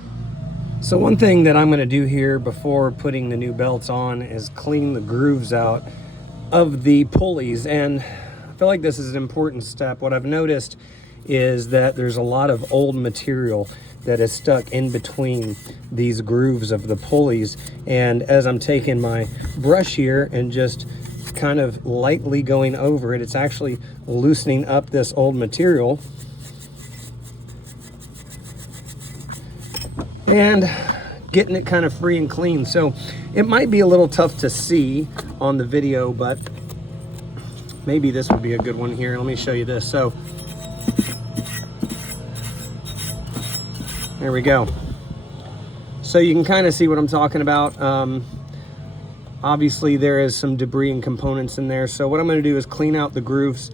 So one thing that I'm gonna do here before putting the new belts on is clean the grooves out of the pulleys. And I feel like this is an important step. What I've noticed is that there's a lot of old material that is stuck in between these grooves of the pulleys. And as I'm taking my brush here and just kind of lightly going over it, it's actually loosening up this old material and getting it kind of free and clean. So it might be a little tough to see on the video, but maybe this would be a good one here. Let me show you this. So there we go. So you can kind of see what I'm talking about. Obviously there is some debris and components in there. So what I'm going to do is clean out the grooves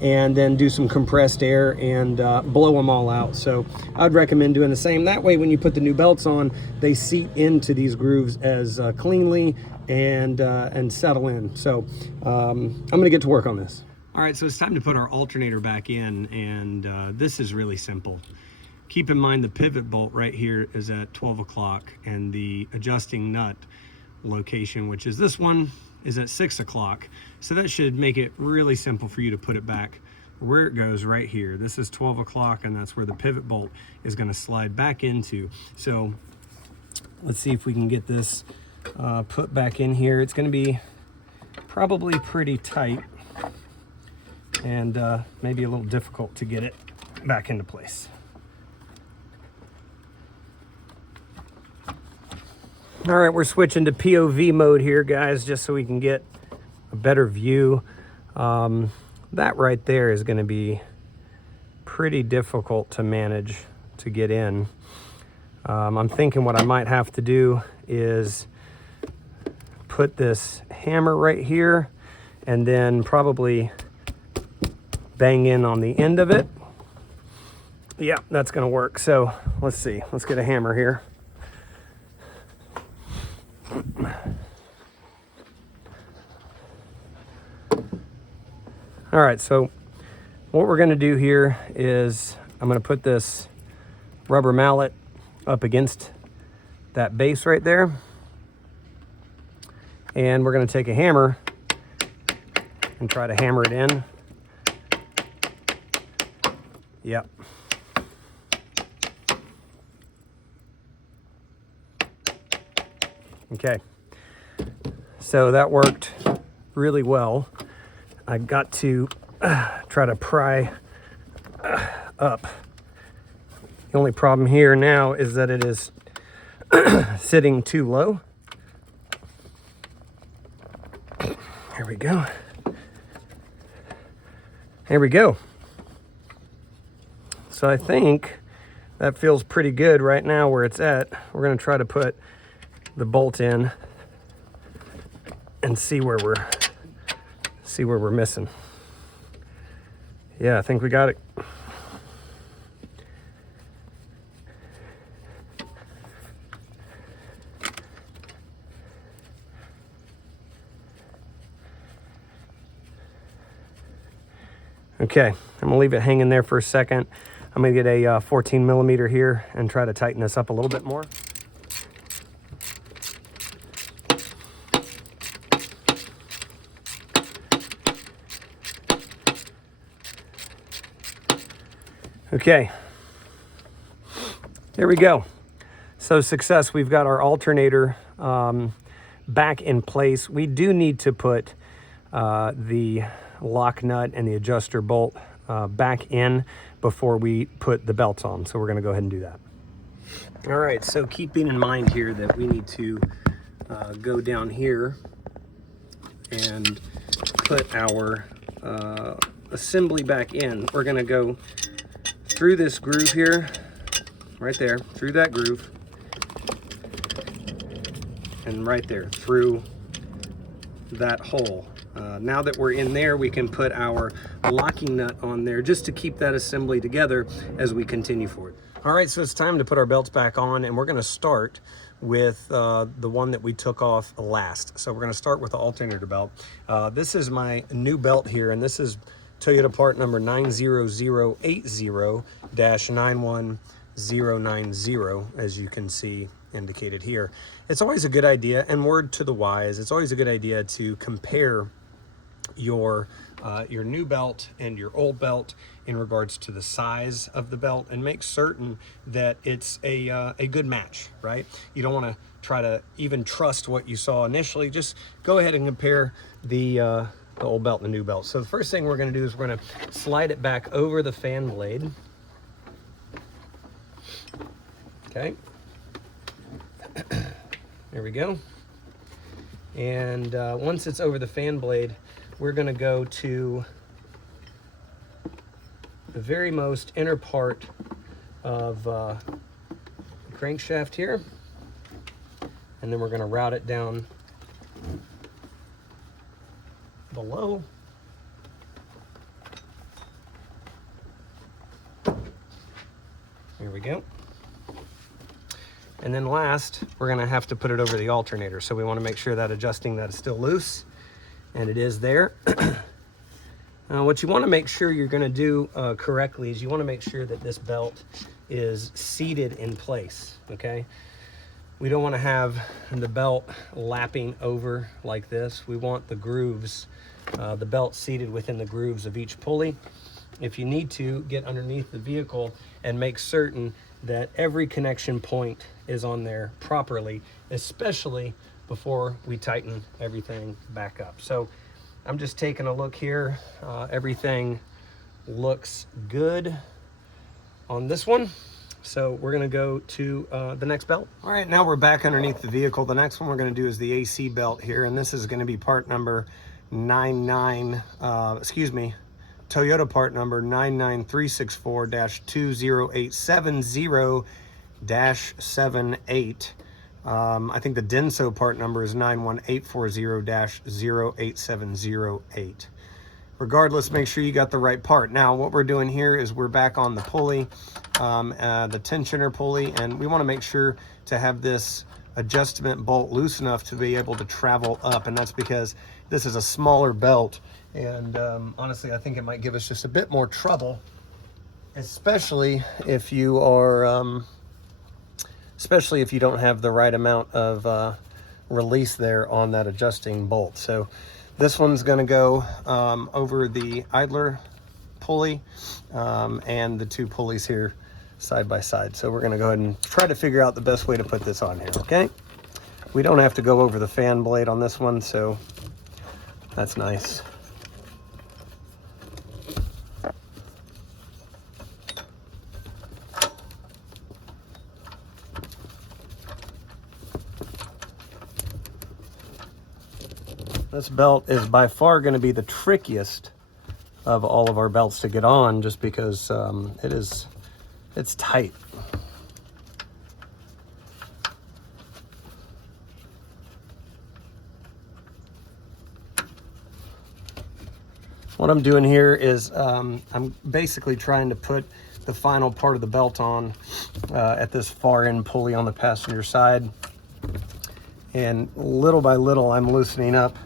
and then do some compressed air and blow them all out. So I'd recommend doing the same. That way when you put the new belts on, they seat into these grooves as cleanly and settle in. So I'm gonna get to work on this. All right, so it's time to put our alternator back in, and this is really simple. Keep in mind the pivot bolt right here is at 12 o'clock, and the adjusting nut location, which is this one, is at 6 o'clock. So that should make it really simple for you to put it back where it goes right here. This is 12 o'clock, and that's where the pivot bolt is going to slide back into. So let's see if we can get this put back in here. It's going to be probably pretty tight and maybe a little difficult to get it back into place. All right, we're switching to POV mode here, guys, just so we can get a better view. That right there is going to be pretty difficult to manage to get in. I'm thinking what I might have to do is put this hammer right here and then probably bang in on the end of it. Yeah, that's going to work. So let's see. Let's get a hammer here. All right, so what we're going to do here is I'm going to put this rubber mallet up against that base right there, and we're going to take a hammer and try to hammer it in. Yep. Okay, so that worked really well. I got to try to pry up. The only problem here now is that it is sitting too low. Here we go. Here we go. So I think that feels pretty good right now where it's at. We're going to try to put the bolt in and see where we're missing. Yeah, I think we got it. Okay, I'm gonna leave it hanging there for a second. I'm gonna get a 14 millimeter here and try to tighten this up a little bit more. Okay, there we go. So success, we've got our alternator back in place. We do need to put the lock nut and the adjuster bolt back in before we put the belts on. So we're gonna go ahead and do that. All right, so keeping in mind here that we need to go down here and put our assembly back in. We're gonna go through this groove here, right there, through that groove, and right there, through that hole. Now that we're in there, we can put our locking nut on there just to keep that assembly together as we continue forward. All right, so it's time to put our belts back on, and we're gonna start with the one that we took off last. So we're gonna start with the alternator belt. This is my new belt here, and this is Toyota part number 90080-91090, as you can see indicated here. It's always a good idea, and word to the wise, it's always a good idea to compare your new belt and your old belt in regards to the size of the belt, and make certain that it's a good match, right? You don't want to try to even trust what you saw initially. Just go ahead and compare the old belt and the new belt. So the first thing we're going to do is we're going to slide it back over the fan blade. Okay. There we go. And once it's over the fan blade, we're going to go to the very most inner part of the crankshaft here, and then we're going to route it down below. Here we go. And then last, we're going to have to put it over the alternator. So we want to make sure that adjusting that is still loose, and it is there. What you want to make sure you're going to do correctly is you want to make sure that this belt is seated in place, okay? We don't want to have the belt lapping over like this. We want the grooves, the belt seated within the grooves of each pulley. If you need to, get underneath the vehicle and make certain that every connection point is on there properly, especially before we tighten everything back up. So I'm just taking a look here. Everything looks good on this one. So we're gonna go to the next belt. All right, now we're back underneath the vehicle. The next one we're gonna do is the AC belt here, and this is gonna be part number Toyota part number 99364-20870-78. I think the Denso part number is 91840-08708. Regardless, make sure you got the right part. Now, what we're doing here is we're back on the pulley, the tensioner pulley, and we want to make sure to have this adjustment bolt loose enough to be able to travel up, and that's because this is a smaller belt, and honestly, I think it might give us just a bit more trouble, especially if you are, especially if you don't have the right amount of release there on that adjusting bolt. So this one's going to go over the idler pulley and the two pulleys here side by side. So we're going to go ahead and try to figure out the best way to put this on here, okay? We don't have to go over the fan blade on this one, so that's nice. This belt is by far going to be the trickiest of all of our belts to get on, just because it's tight. What I'm doing here is I'm basically trying to put the final part of the belt on at this far end pulley on the passenger side, and little by little I'm loosening up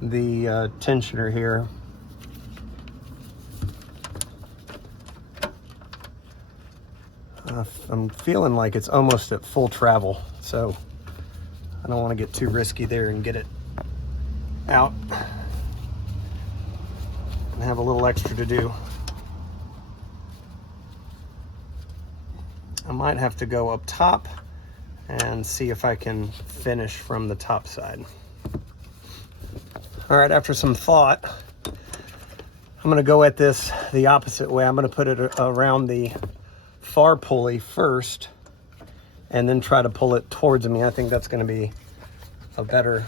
the tensioner here. I'm feeling like it's almost at full travel, so I don't want to get too risky there and get it out and have a little extra to do. I might have to go up top and see if I can finish from the top side. All right, after some thought, I'm going to go at this the opposite way. I'm going to put it around the far pulley first and then try to pull it towards me. I think that's going to be a better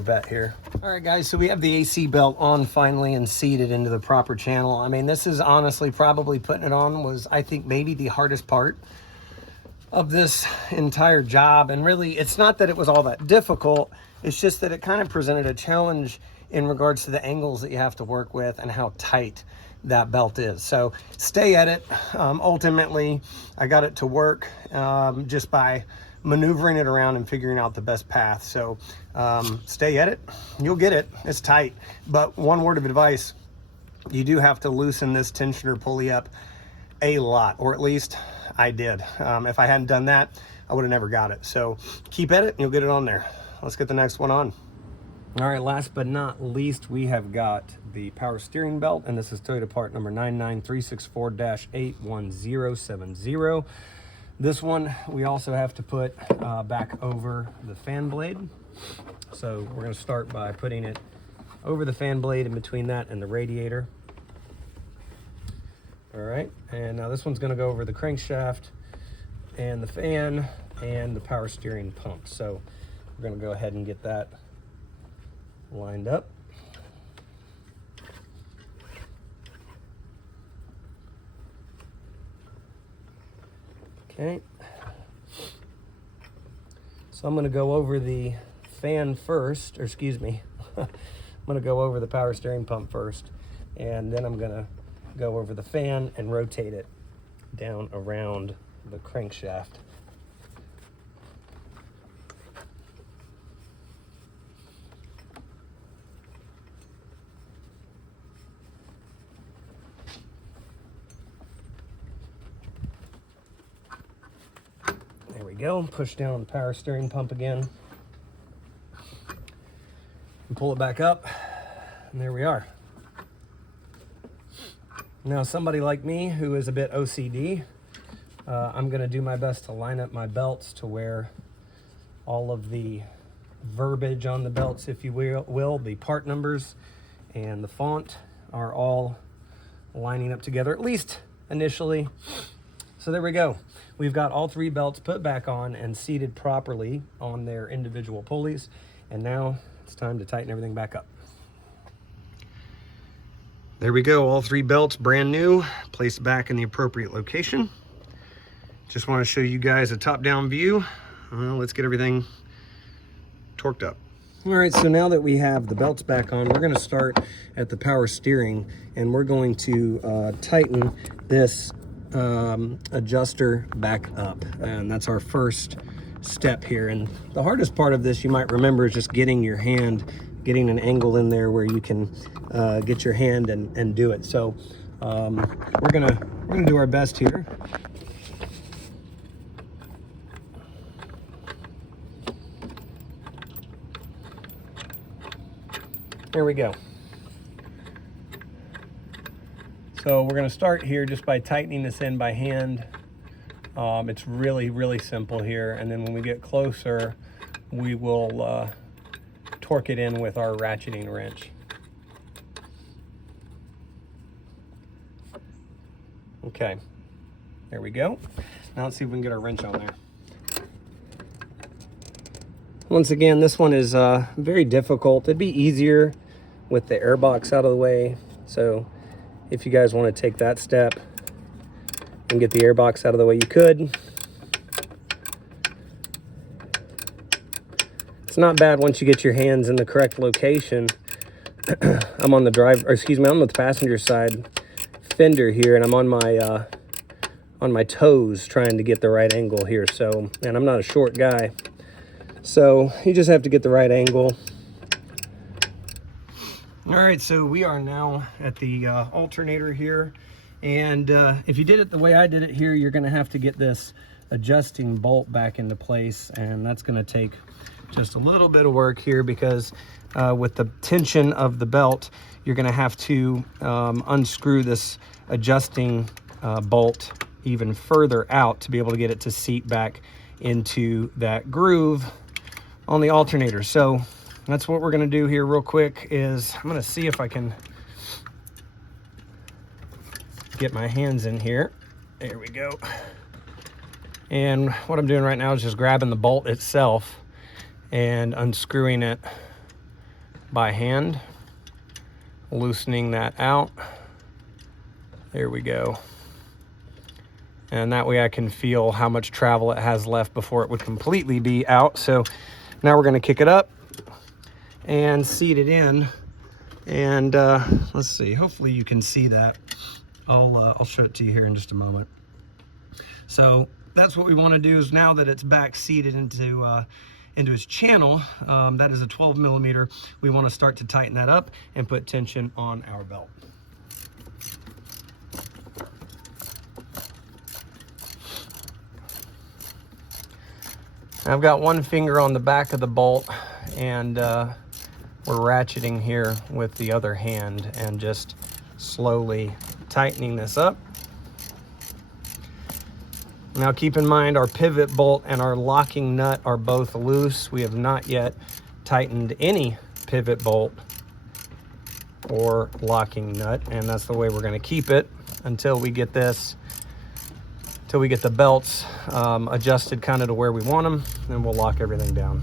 bet here. All right, guys, so we have the AC belt on finally and seated into the proper channel. I mean, this is honestly probably putting it on was, I think, maybe the hardest part of this entire job. And really, it's not that it was all that difficult. It's just that it kind of presented a challenge in regards to the angles that you have to work with and how tight that belt is. So stay at it. Ultimately, I got it to work just by maneuvering it around and figuring out the best path. So stay at it. You'll get it. It's tight. But one word of advice, you do have to loosen this tensioner pulley up a lot, or at least I did. If I hadn't done that, I would have never got it. So keep at it and you'll get it on there. Let's get the next one on. All right, last but not least, we have got the power steering belt, and this is Toyota part number 99364-81070. This one we also have to put back over the fan blade. So we're going to start by putting it over the fan blade in between that and the radiator. All right, and now this one's going to go over the crankshaft and the fan and the power steering pump. So we're going to go ahead and get that lined up. Okay. So I'm going to go over the fan first, or excuse me, I'm going to go over the power steering pump first, and then I'm going to go over the fan and rotate it down around the crankshaft. There we go. Push down the power steering pump again and pull it back up, and there we are. Now, somebody like me who is a bit OCD, I'm going to do my best to line up my belts to where all of the verbiage on the belts, if you will, the part numbers and the font are all lining up together, at least initially. So there we go. We've got all three belts put back on and seated properly on their individual pulleys. And now it's time to tighten everything back up. There we go, all three belts brand new, placed back in the appropriate location. Just want to show you guys a top-down view. Let's get everything torqued up. All right, so now that we have the belts back on, we're going to start at the power steering, and we're going to tighten this adjuster back up, and that's our first step here. And the hardest part of this, you might remember, is just getting an angle in there where you can get your hand and do it. So we're gonna do our best here. There we go. So we're going to start here just by tightening this in by hand. It's really, really simple here. And then when we get closer, we will torque it in with our ratcheting wrench. Okay, there we go. Now let's see if we can get our wrench on there. Once again, this one is very difficult. It'd be easier with the airbox out of the way. So if you guys want to take that step and get the airbox out of the way, you could. It's not bad once you get your hands in the correct location. I'm on the I'm on the passenger side fender here, and I'm on my toes trying to get the right angle here. So, and I'm not a short guy, so you just have to get the right angle. All right, so we are now at the alternator here, and if you did it the way I did it here, you're going to have to get this adjusting bolt back into place, and that's going to take just a little bit of work here because with the tension of the belt, you're going to have to unscrew this adjusting bolt even further out to be able to get it to seat back into that groove on the alternator. So that's what we're going to do here real quick. Is I'm going to see if I can get my hands in here. There we go. And what I'm doing right now is just grabbing the bolt itself and unscrewing it by hand, loosening that out. There we go. And that way I can feel how much travel it has left before it would completely be out. So now we're going to kick it up and seat it in, and let's see, hopefully you can see that. I'll show it to you here in just a moment. So that's what we want to do, is now that it's back seated into its channel, that is a 12 millimeter, we want to start to tighten that up and put tension on our belt. I've got one finger on the back of the bolt, and we're ratcheting here with the other hand and just slowly tightening this up. Now keep in mind, our pivot bolt and our locking nut are both loose. We have not yet tightened any pivot bolt or locking nut, and that's the way we're going to keep it until we get this, till we get the belts adjusted kind of to where we want them, and we'll lock everything down.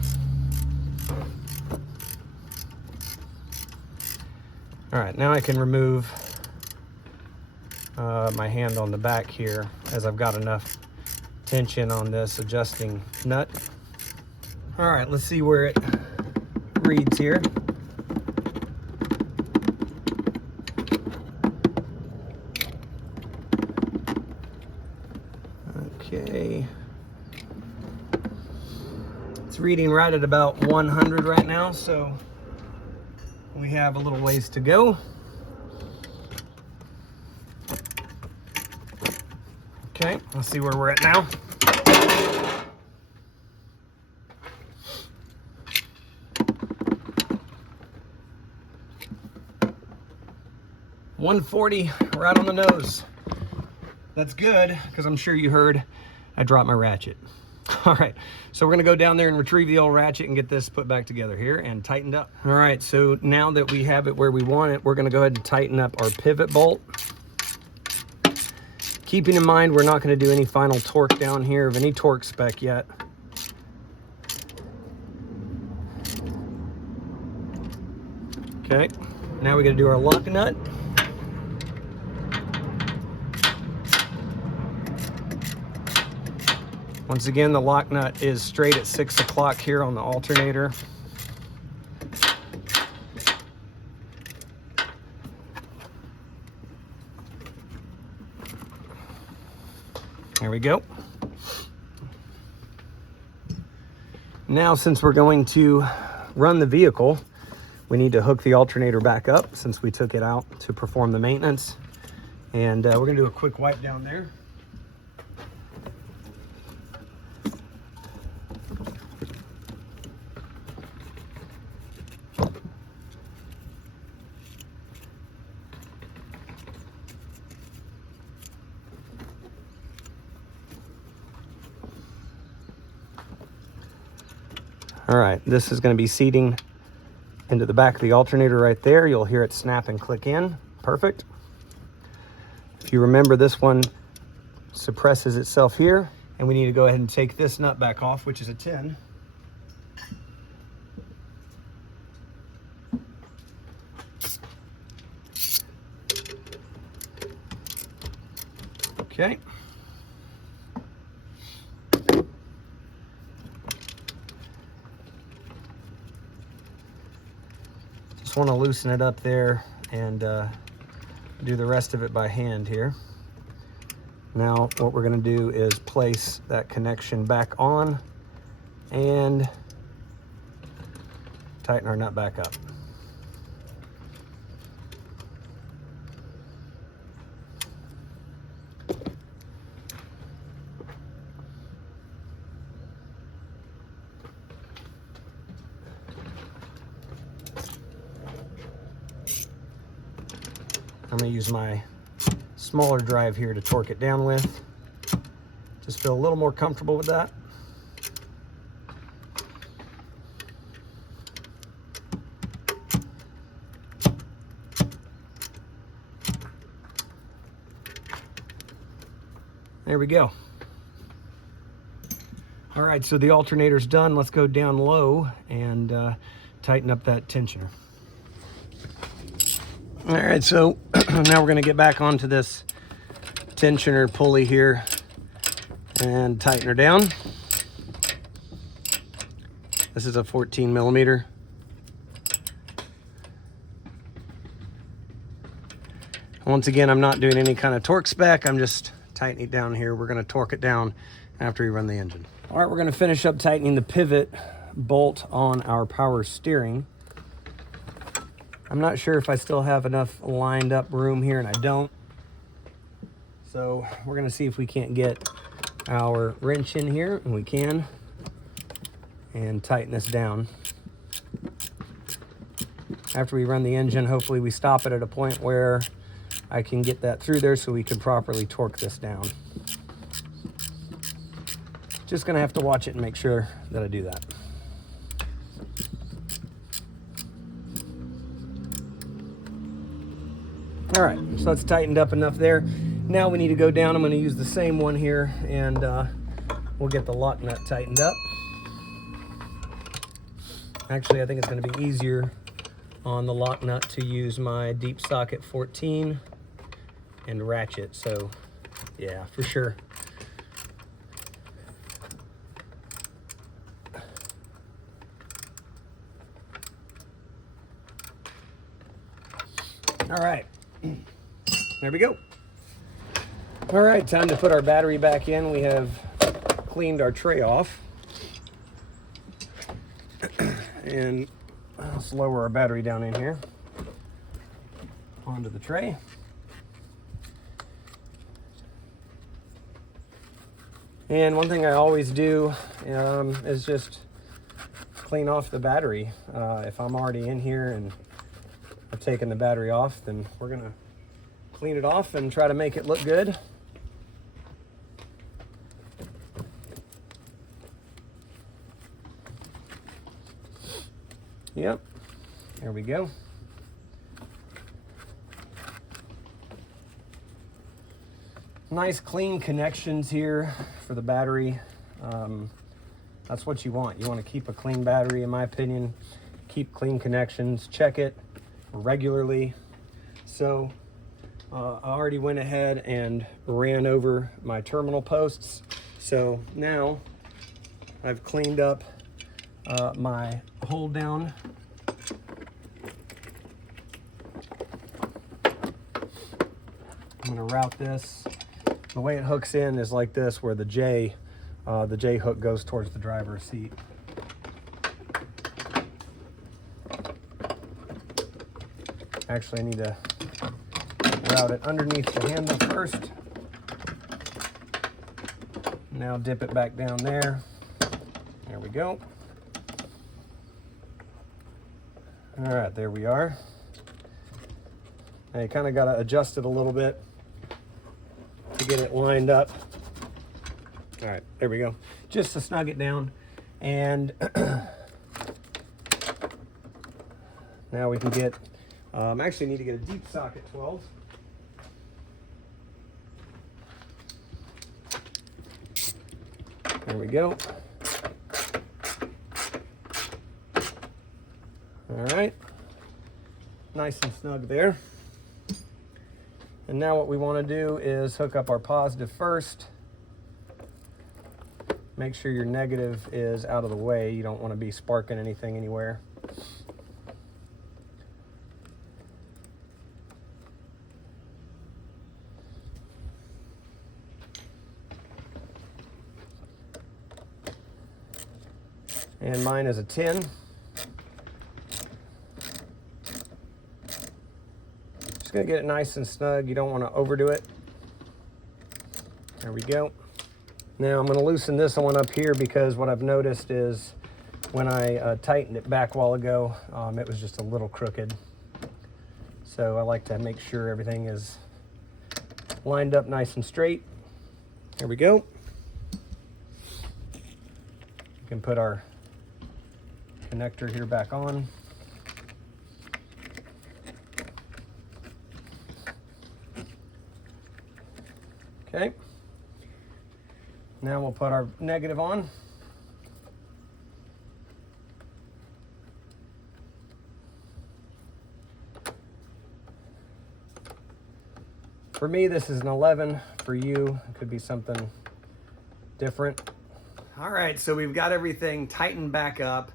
All right, now I can remove my hand on the back here, as I've got enough tension on this adjusting nut. All right, let's see where it reads here. Okay. It's reading right at about 100 right now, so we have a little ways to go. Okay, let's see where we're at now. $140 right on the nose. That's good, because I'm sure you heard I dropped my ratchet. All right, so we're gonna go down there and retrieve the old ratchet and get this put back together here and tightened up. All right, so now that we have it where we want it, we're gonna go ahead and tighten up our pivot bolt. Keeping in mind, we're not gonna do any final torque down here of any torque spec yet. Okay, now we gotta do our lock nut. Once again, the lock nut is straight at 6 o'clock here on the alternator. There we go. Now, since we're going to run the vehicle, we need to hook the alternator back up since we took it out to perform the maintenance. And we're gonna do a quick wipe down there. All right, this is going to be seating into the back of the alternator right there. You'll hear it snap and click in. Perfect. If you remember, this one suppresses itself here, and we need to go ahead and take this nut back off, which is a 10. Okay. Just want to loosen it up there and do the rest of it by hand here. Now what we're going to do is place that connection back on and tighten our nut back up. I'm going to use my smaller drive here to torque it down with. Just feel a little more comfortable with that. There we go. All right, so the alternator's done. Let's go down low and tighten up that tensioner. All right, so now we're going to get back onto this tensioner pulley here and tighten her down. This is a 14 millimeter. Once again, I'm not doing any kind of torque spec. I'm just tightening it down here. We're going to torque it down after we run the engine. All right, we're going to finish up tightening the pivot bolt on our power steering. I'm not sure if I still have enough lined up room here, and I don't. So we're gonna see if we can't get our wrench in here, and we can, and tighten this down. After we run the engine, hopefully we stop it at a point where I can get that through there so we can properly torque this down. Just gonna have to watch it and make sure that I do that. All right, so that's tightened up enough there. Now we need to go down. I'm going to use the same one here, and we'll get the lock nut tightened up. Actually, I think it's going to be easier on the lock nut to use my deep socket 14 and ratchet. So, yeah, for sure. All right, there we go. All right, time to put our battery back in. We have cleaned our tray off. And let's lower our battery down in here onto the tray. And one thing I always do is just clean off the battery. If I'm already in here and I've taken the battery off, then we're gonna clean it off and try to make it look good. Yep, there we go. Nice clean connections here for the battery. That's what you want. You want to keep a clean battery, in my opinion. Keep clean connections, check it regularly. So I already went ahead and ran over my terminal posts. So now I've cleaned up my hold down. I'm gonna route this. The way it hooks in is like this, where the J hook goes towards the driver's seat. Actually, I need to route it underneath the handle first. Now dip it back down there. There we go. All right, there we are. Now you kind of got to adjust it a little bit to get it lined up. All right, there we go. Just to snug it down. And now we can get, actually need to get a deep socket 12. There we go. All right, nice and snug there. And now what we want to do is hook up our positive first. Make sure your negative is out of the way. You don't want to be sparking anything anywhere. And mine is a 10. Just gonna get it nice and snug. You don't want to overdo it. There we go. Now I'm gonna loosen this one up here, because what I've noticed is when I tightened it back a while ago, it was just a little crooked. So I like to make sure everything is lined up nice and straight. There we go. We can put our connector here back on. Okay. Now we'll put our negative on. For me, this is an 11. For you, it could be something different. All right, so we've got everything tightened back up.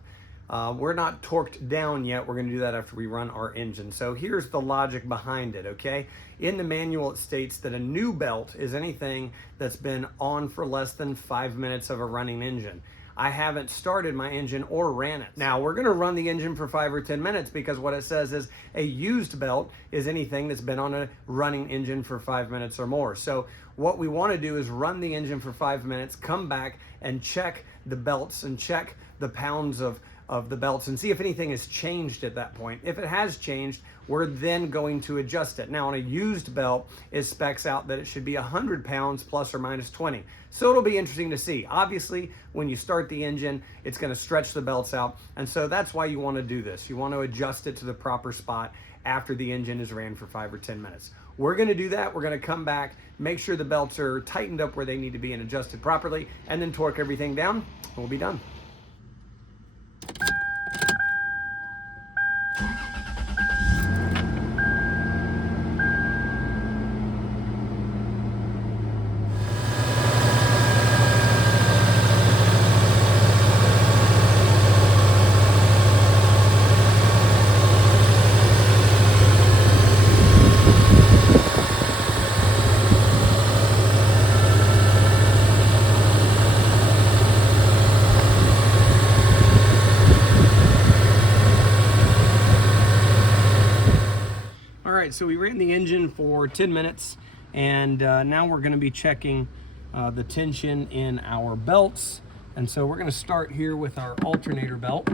We're not torqued down yet. We're going to do that after we run our engine. So here's the logic behind it, okay? In the manual, it states that a new belt is anything that's been on for less than 5 minutes of a running engine. I haven't started my engine or ran it. Now, we're going to run the engine for 5 or 10 minutes, because what it says is a used belt is anything that's been on a running engine for 5 minutes or more. So what we want to do is run the engine for 5 minutes, come back and check the belts and check the pounds of the belts and see if anything has changed at that point. If it has changed, we're then going to adjust it. Now, on a used belt, it specs out that it should be 100 pounds plus or minus 20. So it'll be interesting to see. Obviously, when you start the engine, it's going to stretch the belts out. And so that's why you want to do this. You want to adjust it to the proper spot after the engine is ran for 5 or 10 minutes. We're going to do that. We're going to come back, make sure the belts are tightened up where they need to be and adjusted properly, and then torque everything down, and we'll be done. right, so we ran the engine for 10 minutes, and now we're gonna be checking the tension in our belts. And so we're gonna start here with our alternator belt.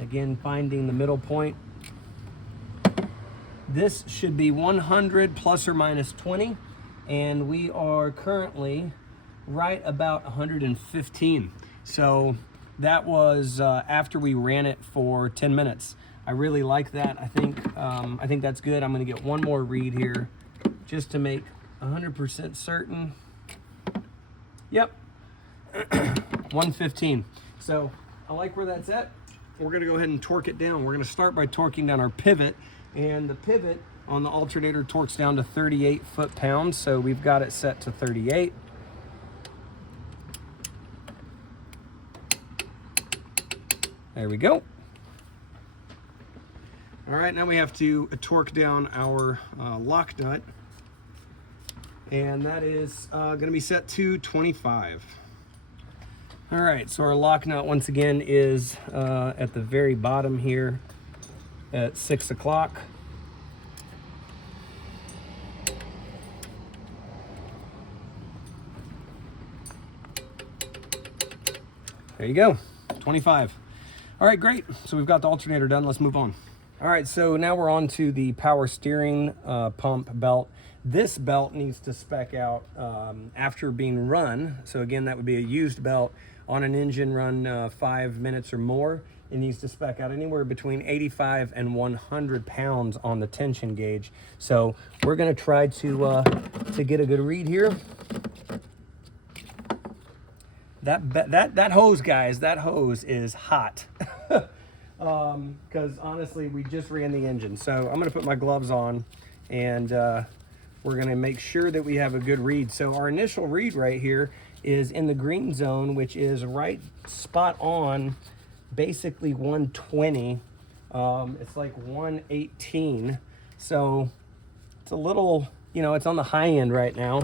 Again, finding the middle point. This should be 100 plus or minus 20, and we are currently right about 115. So that was after we ran it for 10 minutes. I really like that. I think that's good. I'm gonna get one more read here just to make 100% certain. Yep, 115. So I like where that's at. We're gonna go ahead and torque it down. We're gonna start by torquing down our pivot, and the pivot on the alternator torques down to 38 foot-pounds. So we've got it set to 38. There we go. All right, now we have to torque down our lock nut, and that is gonna be set to 25. All right, so our lock nut once again is at the very bottom here at 6 o'clock. There you go, 25. All right, great. So we've got the alternator done. Let's move on. All right, so now we're on to the power steering pump belt. This belt needs to spec out after being run. So again, that would be a used belt on an engine run 5 minutes or more. It needs to spec out anywhere between 85 and 100 pounds on the tension gauge. So we're gonna try to get a good read here. That hose, guys, that hose is hot. Because honestly, we just ran the engine. So I'm gonna put my gloves on, and we're gonna make sure that we have a good read. So our initial read right here is in the green zone, which is right spot on, basically 120. It's like 118. So it's a little, you know, it's on the high end right now.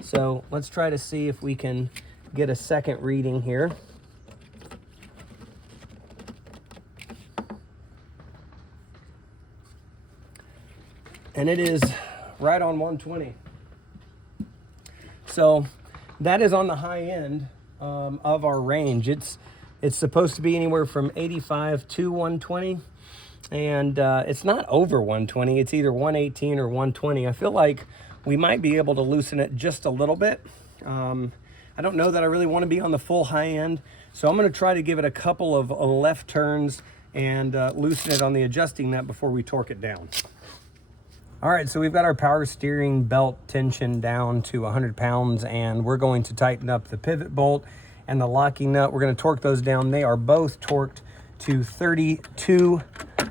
So let's try to see if we can get a second reading here. And it is right on 120. So that is on the high end of our range. It's supposed to be anywhere from 85 to 120, and it's not over 120. It's either 118 or 120. I feel like we might be able to loosen it just a little bit. I don't know that I really want to be on the full high end, so I'm going to try to give it a couple of left turns and loosen it on the adjusting nut before we torque it down. All right, so we've got our power steering belt tension down to 100 pounds, and we're going to tighten up the pivot bolt and the locking nut. We're going to torque those down. They are both torqued to 32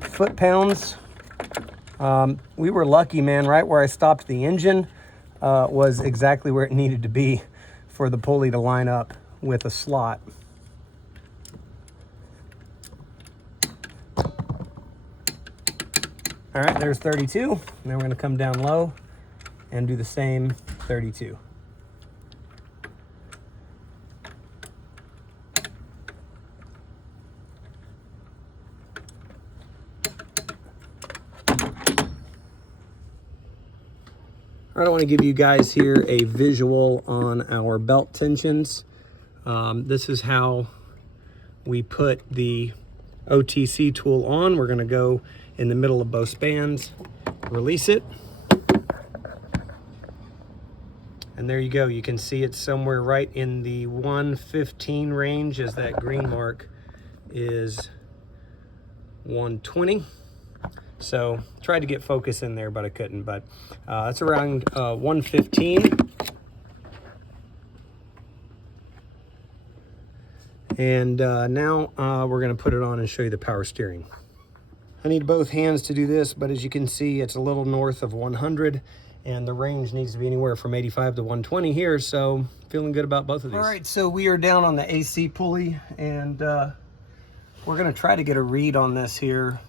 foot-pounds. We were lucky, man. Right where I stopped the engine was exactly where it needed to be for the pulley to line up with a slot. All right, there's 32. Now we're gonna come down low and do the same 32. I want to give you guys here a visual on our belt tensions. This is how we put the OTC tool on. We're going to go in the middle of both spans, release it, and there you go. You can see it's somewhere right in the 115 range, as that green mark is 120. So tried to get focus in there, but I couldn't. But it's around 115. And now we're going to put it on and show you the power steering. I need both hands to do this, but as you can see, it's a little north of 100, and the range needs to be anywhere from 85 to 120 here, so feeling good about both of these. All right, so we are down on the AC pulley, and we're going to try to get a read on this here.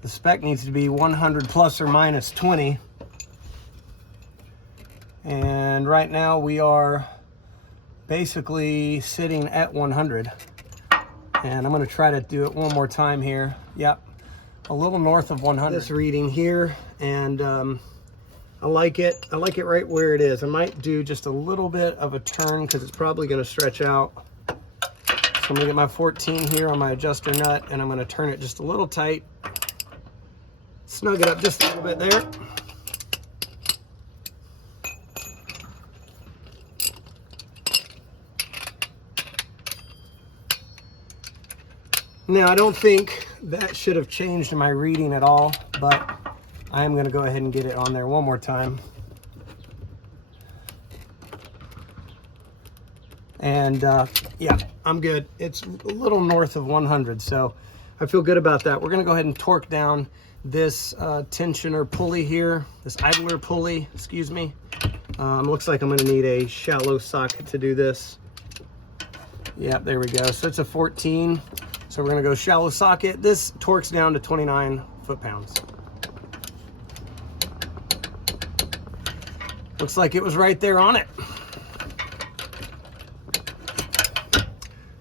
The spec needs to be 100 plus or minus 20. And right now we are basically sitting at 100. And I'm going to try to do it one more time here. Yep, a little north of 100. This reading here, and I like it. I like it right where it is. I might do just a little bit of a turn because it's probably going to stretch out. So I'm going to get my 14 here on my adjuster nut, and I'm going to turn it just a little tight. Snug it up just a little bit there. Now, I don't think that should have changed my reading at all, but I am going to go ahead and get it on there one more time. And yeah, I'm good. It's a little north of 100, so I feel good about that. We're going to go ahead and torque down this tensioner pulley here, this idler pulley, excuse me. Looks like I'm going to need a shallow socket to do this. Yeah, there we go. So it's a 14. So we're going to go shallow socket. This torques down to 29 foot-pounds. Looks like it was right there on it.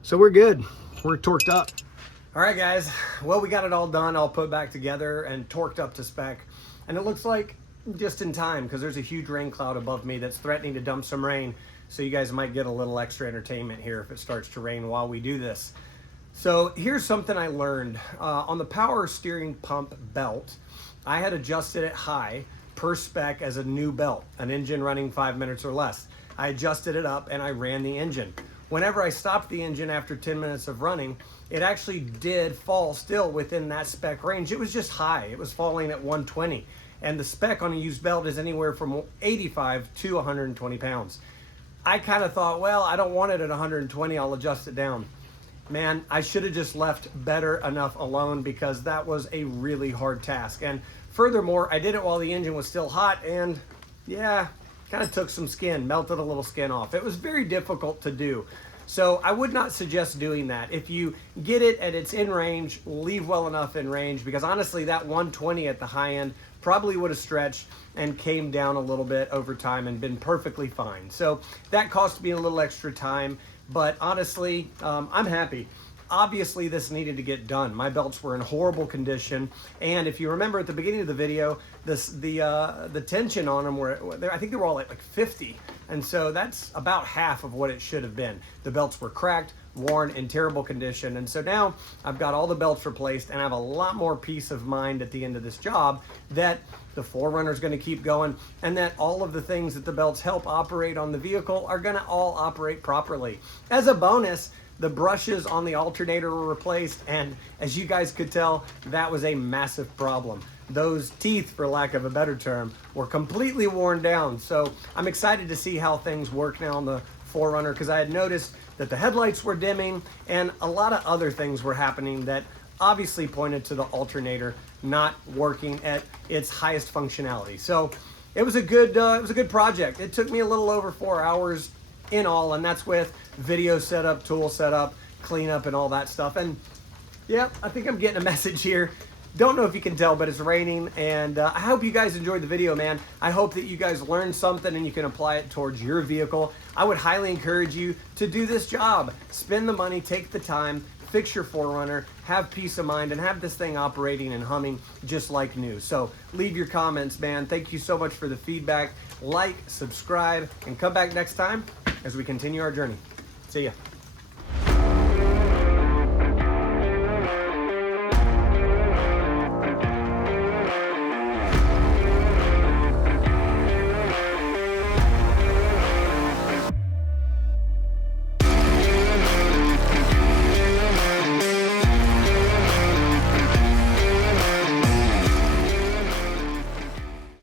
So we're good. We're torqued up. All right, guys. Well, we got it all done, all put back together and torqued up to spec. And it looks like just in time because there's a huge rain cloud above me that's threatening to dump some rain. So you guys might get a little extra entertainment here if it starts to rain while we do this. So here's something I learned. On the power steering pump belt, I had adjusted it high per spec as a new belt, an engine running 5 minutes or less. I adjusted it up and I ran the engine. Whenever I stopped the engine after 10 minutes of running, it actually did fall still within that spec range. It was just high. It was falling at 120. And the spec on a used belt is anywhere from 85 to 120 pounds. I kind of thought, well, I don't want it at 120. I'll adjust it down. Man, I should have just left better enough alone because that was a really hard task. And furthermore, I did it while the engine was still hot and yeah, kind of took some skin, melted a little skin off. It was very difficult to do. So I would not suggest doing that. If you get it at its in range, leave well enough in range because honestly, that 120 at the high end probably would have stretched and came down a little bit over time and been perfectly fine. So that cost me a little extra time. But honestly, I'm happy. Obviously, this needed to get done. My belts were in horrible condition. And if you remember at the beginning of the video, the tension on them were, I think they were all at like 50. And so that's about half of what it should have been. The belts were cracked, worn, in terrible condition. And so now I've got all the belts replaced and I have a lot more peace of mind at the end of this job that the 4Runner is going to keep going and that all of the things that the belts help operate on the vehicle are going to all operate properly. As a bonus, the brushes on the alternator were replaced, and as you guys could tell, that was a massive problem. Those teeth, for lack of a better term, were completely worn down. So I'm excited to see how things work now on the 4Runner because I had noticed that the headlights were dimming and a lot of other things were happening that obviously pointed to the alternator not working at its highest functionality. So it was a good project. It took me a little over 4 hours in all, and that's with video setup, tool setup, cleanup, and all that stuff. And yeah, I think I'm getting a message here. Don't know if you can tell, but it's raining, and I hope you guys enjoyed the video, man. I hope that you guys learned something and you can apply it towards your vehicle. I would highly encourage you to do this job. Spend the money, take the time, fix your 4Runner, have peace of mind, and have this thing operating and humming just like new. So leave your comments, man. Thank you so much for the feedback. Like, subscribe, and come back next time as we continue our journey. See ya.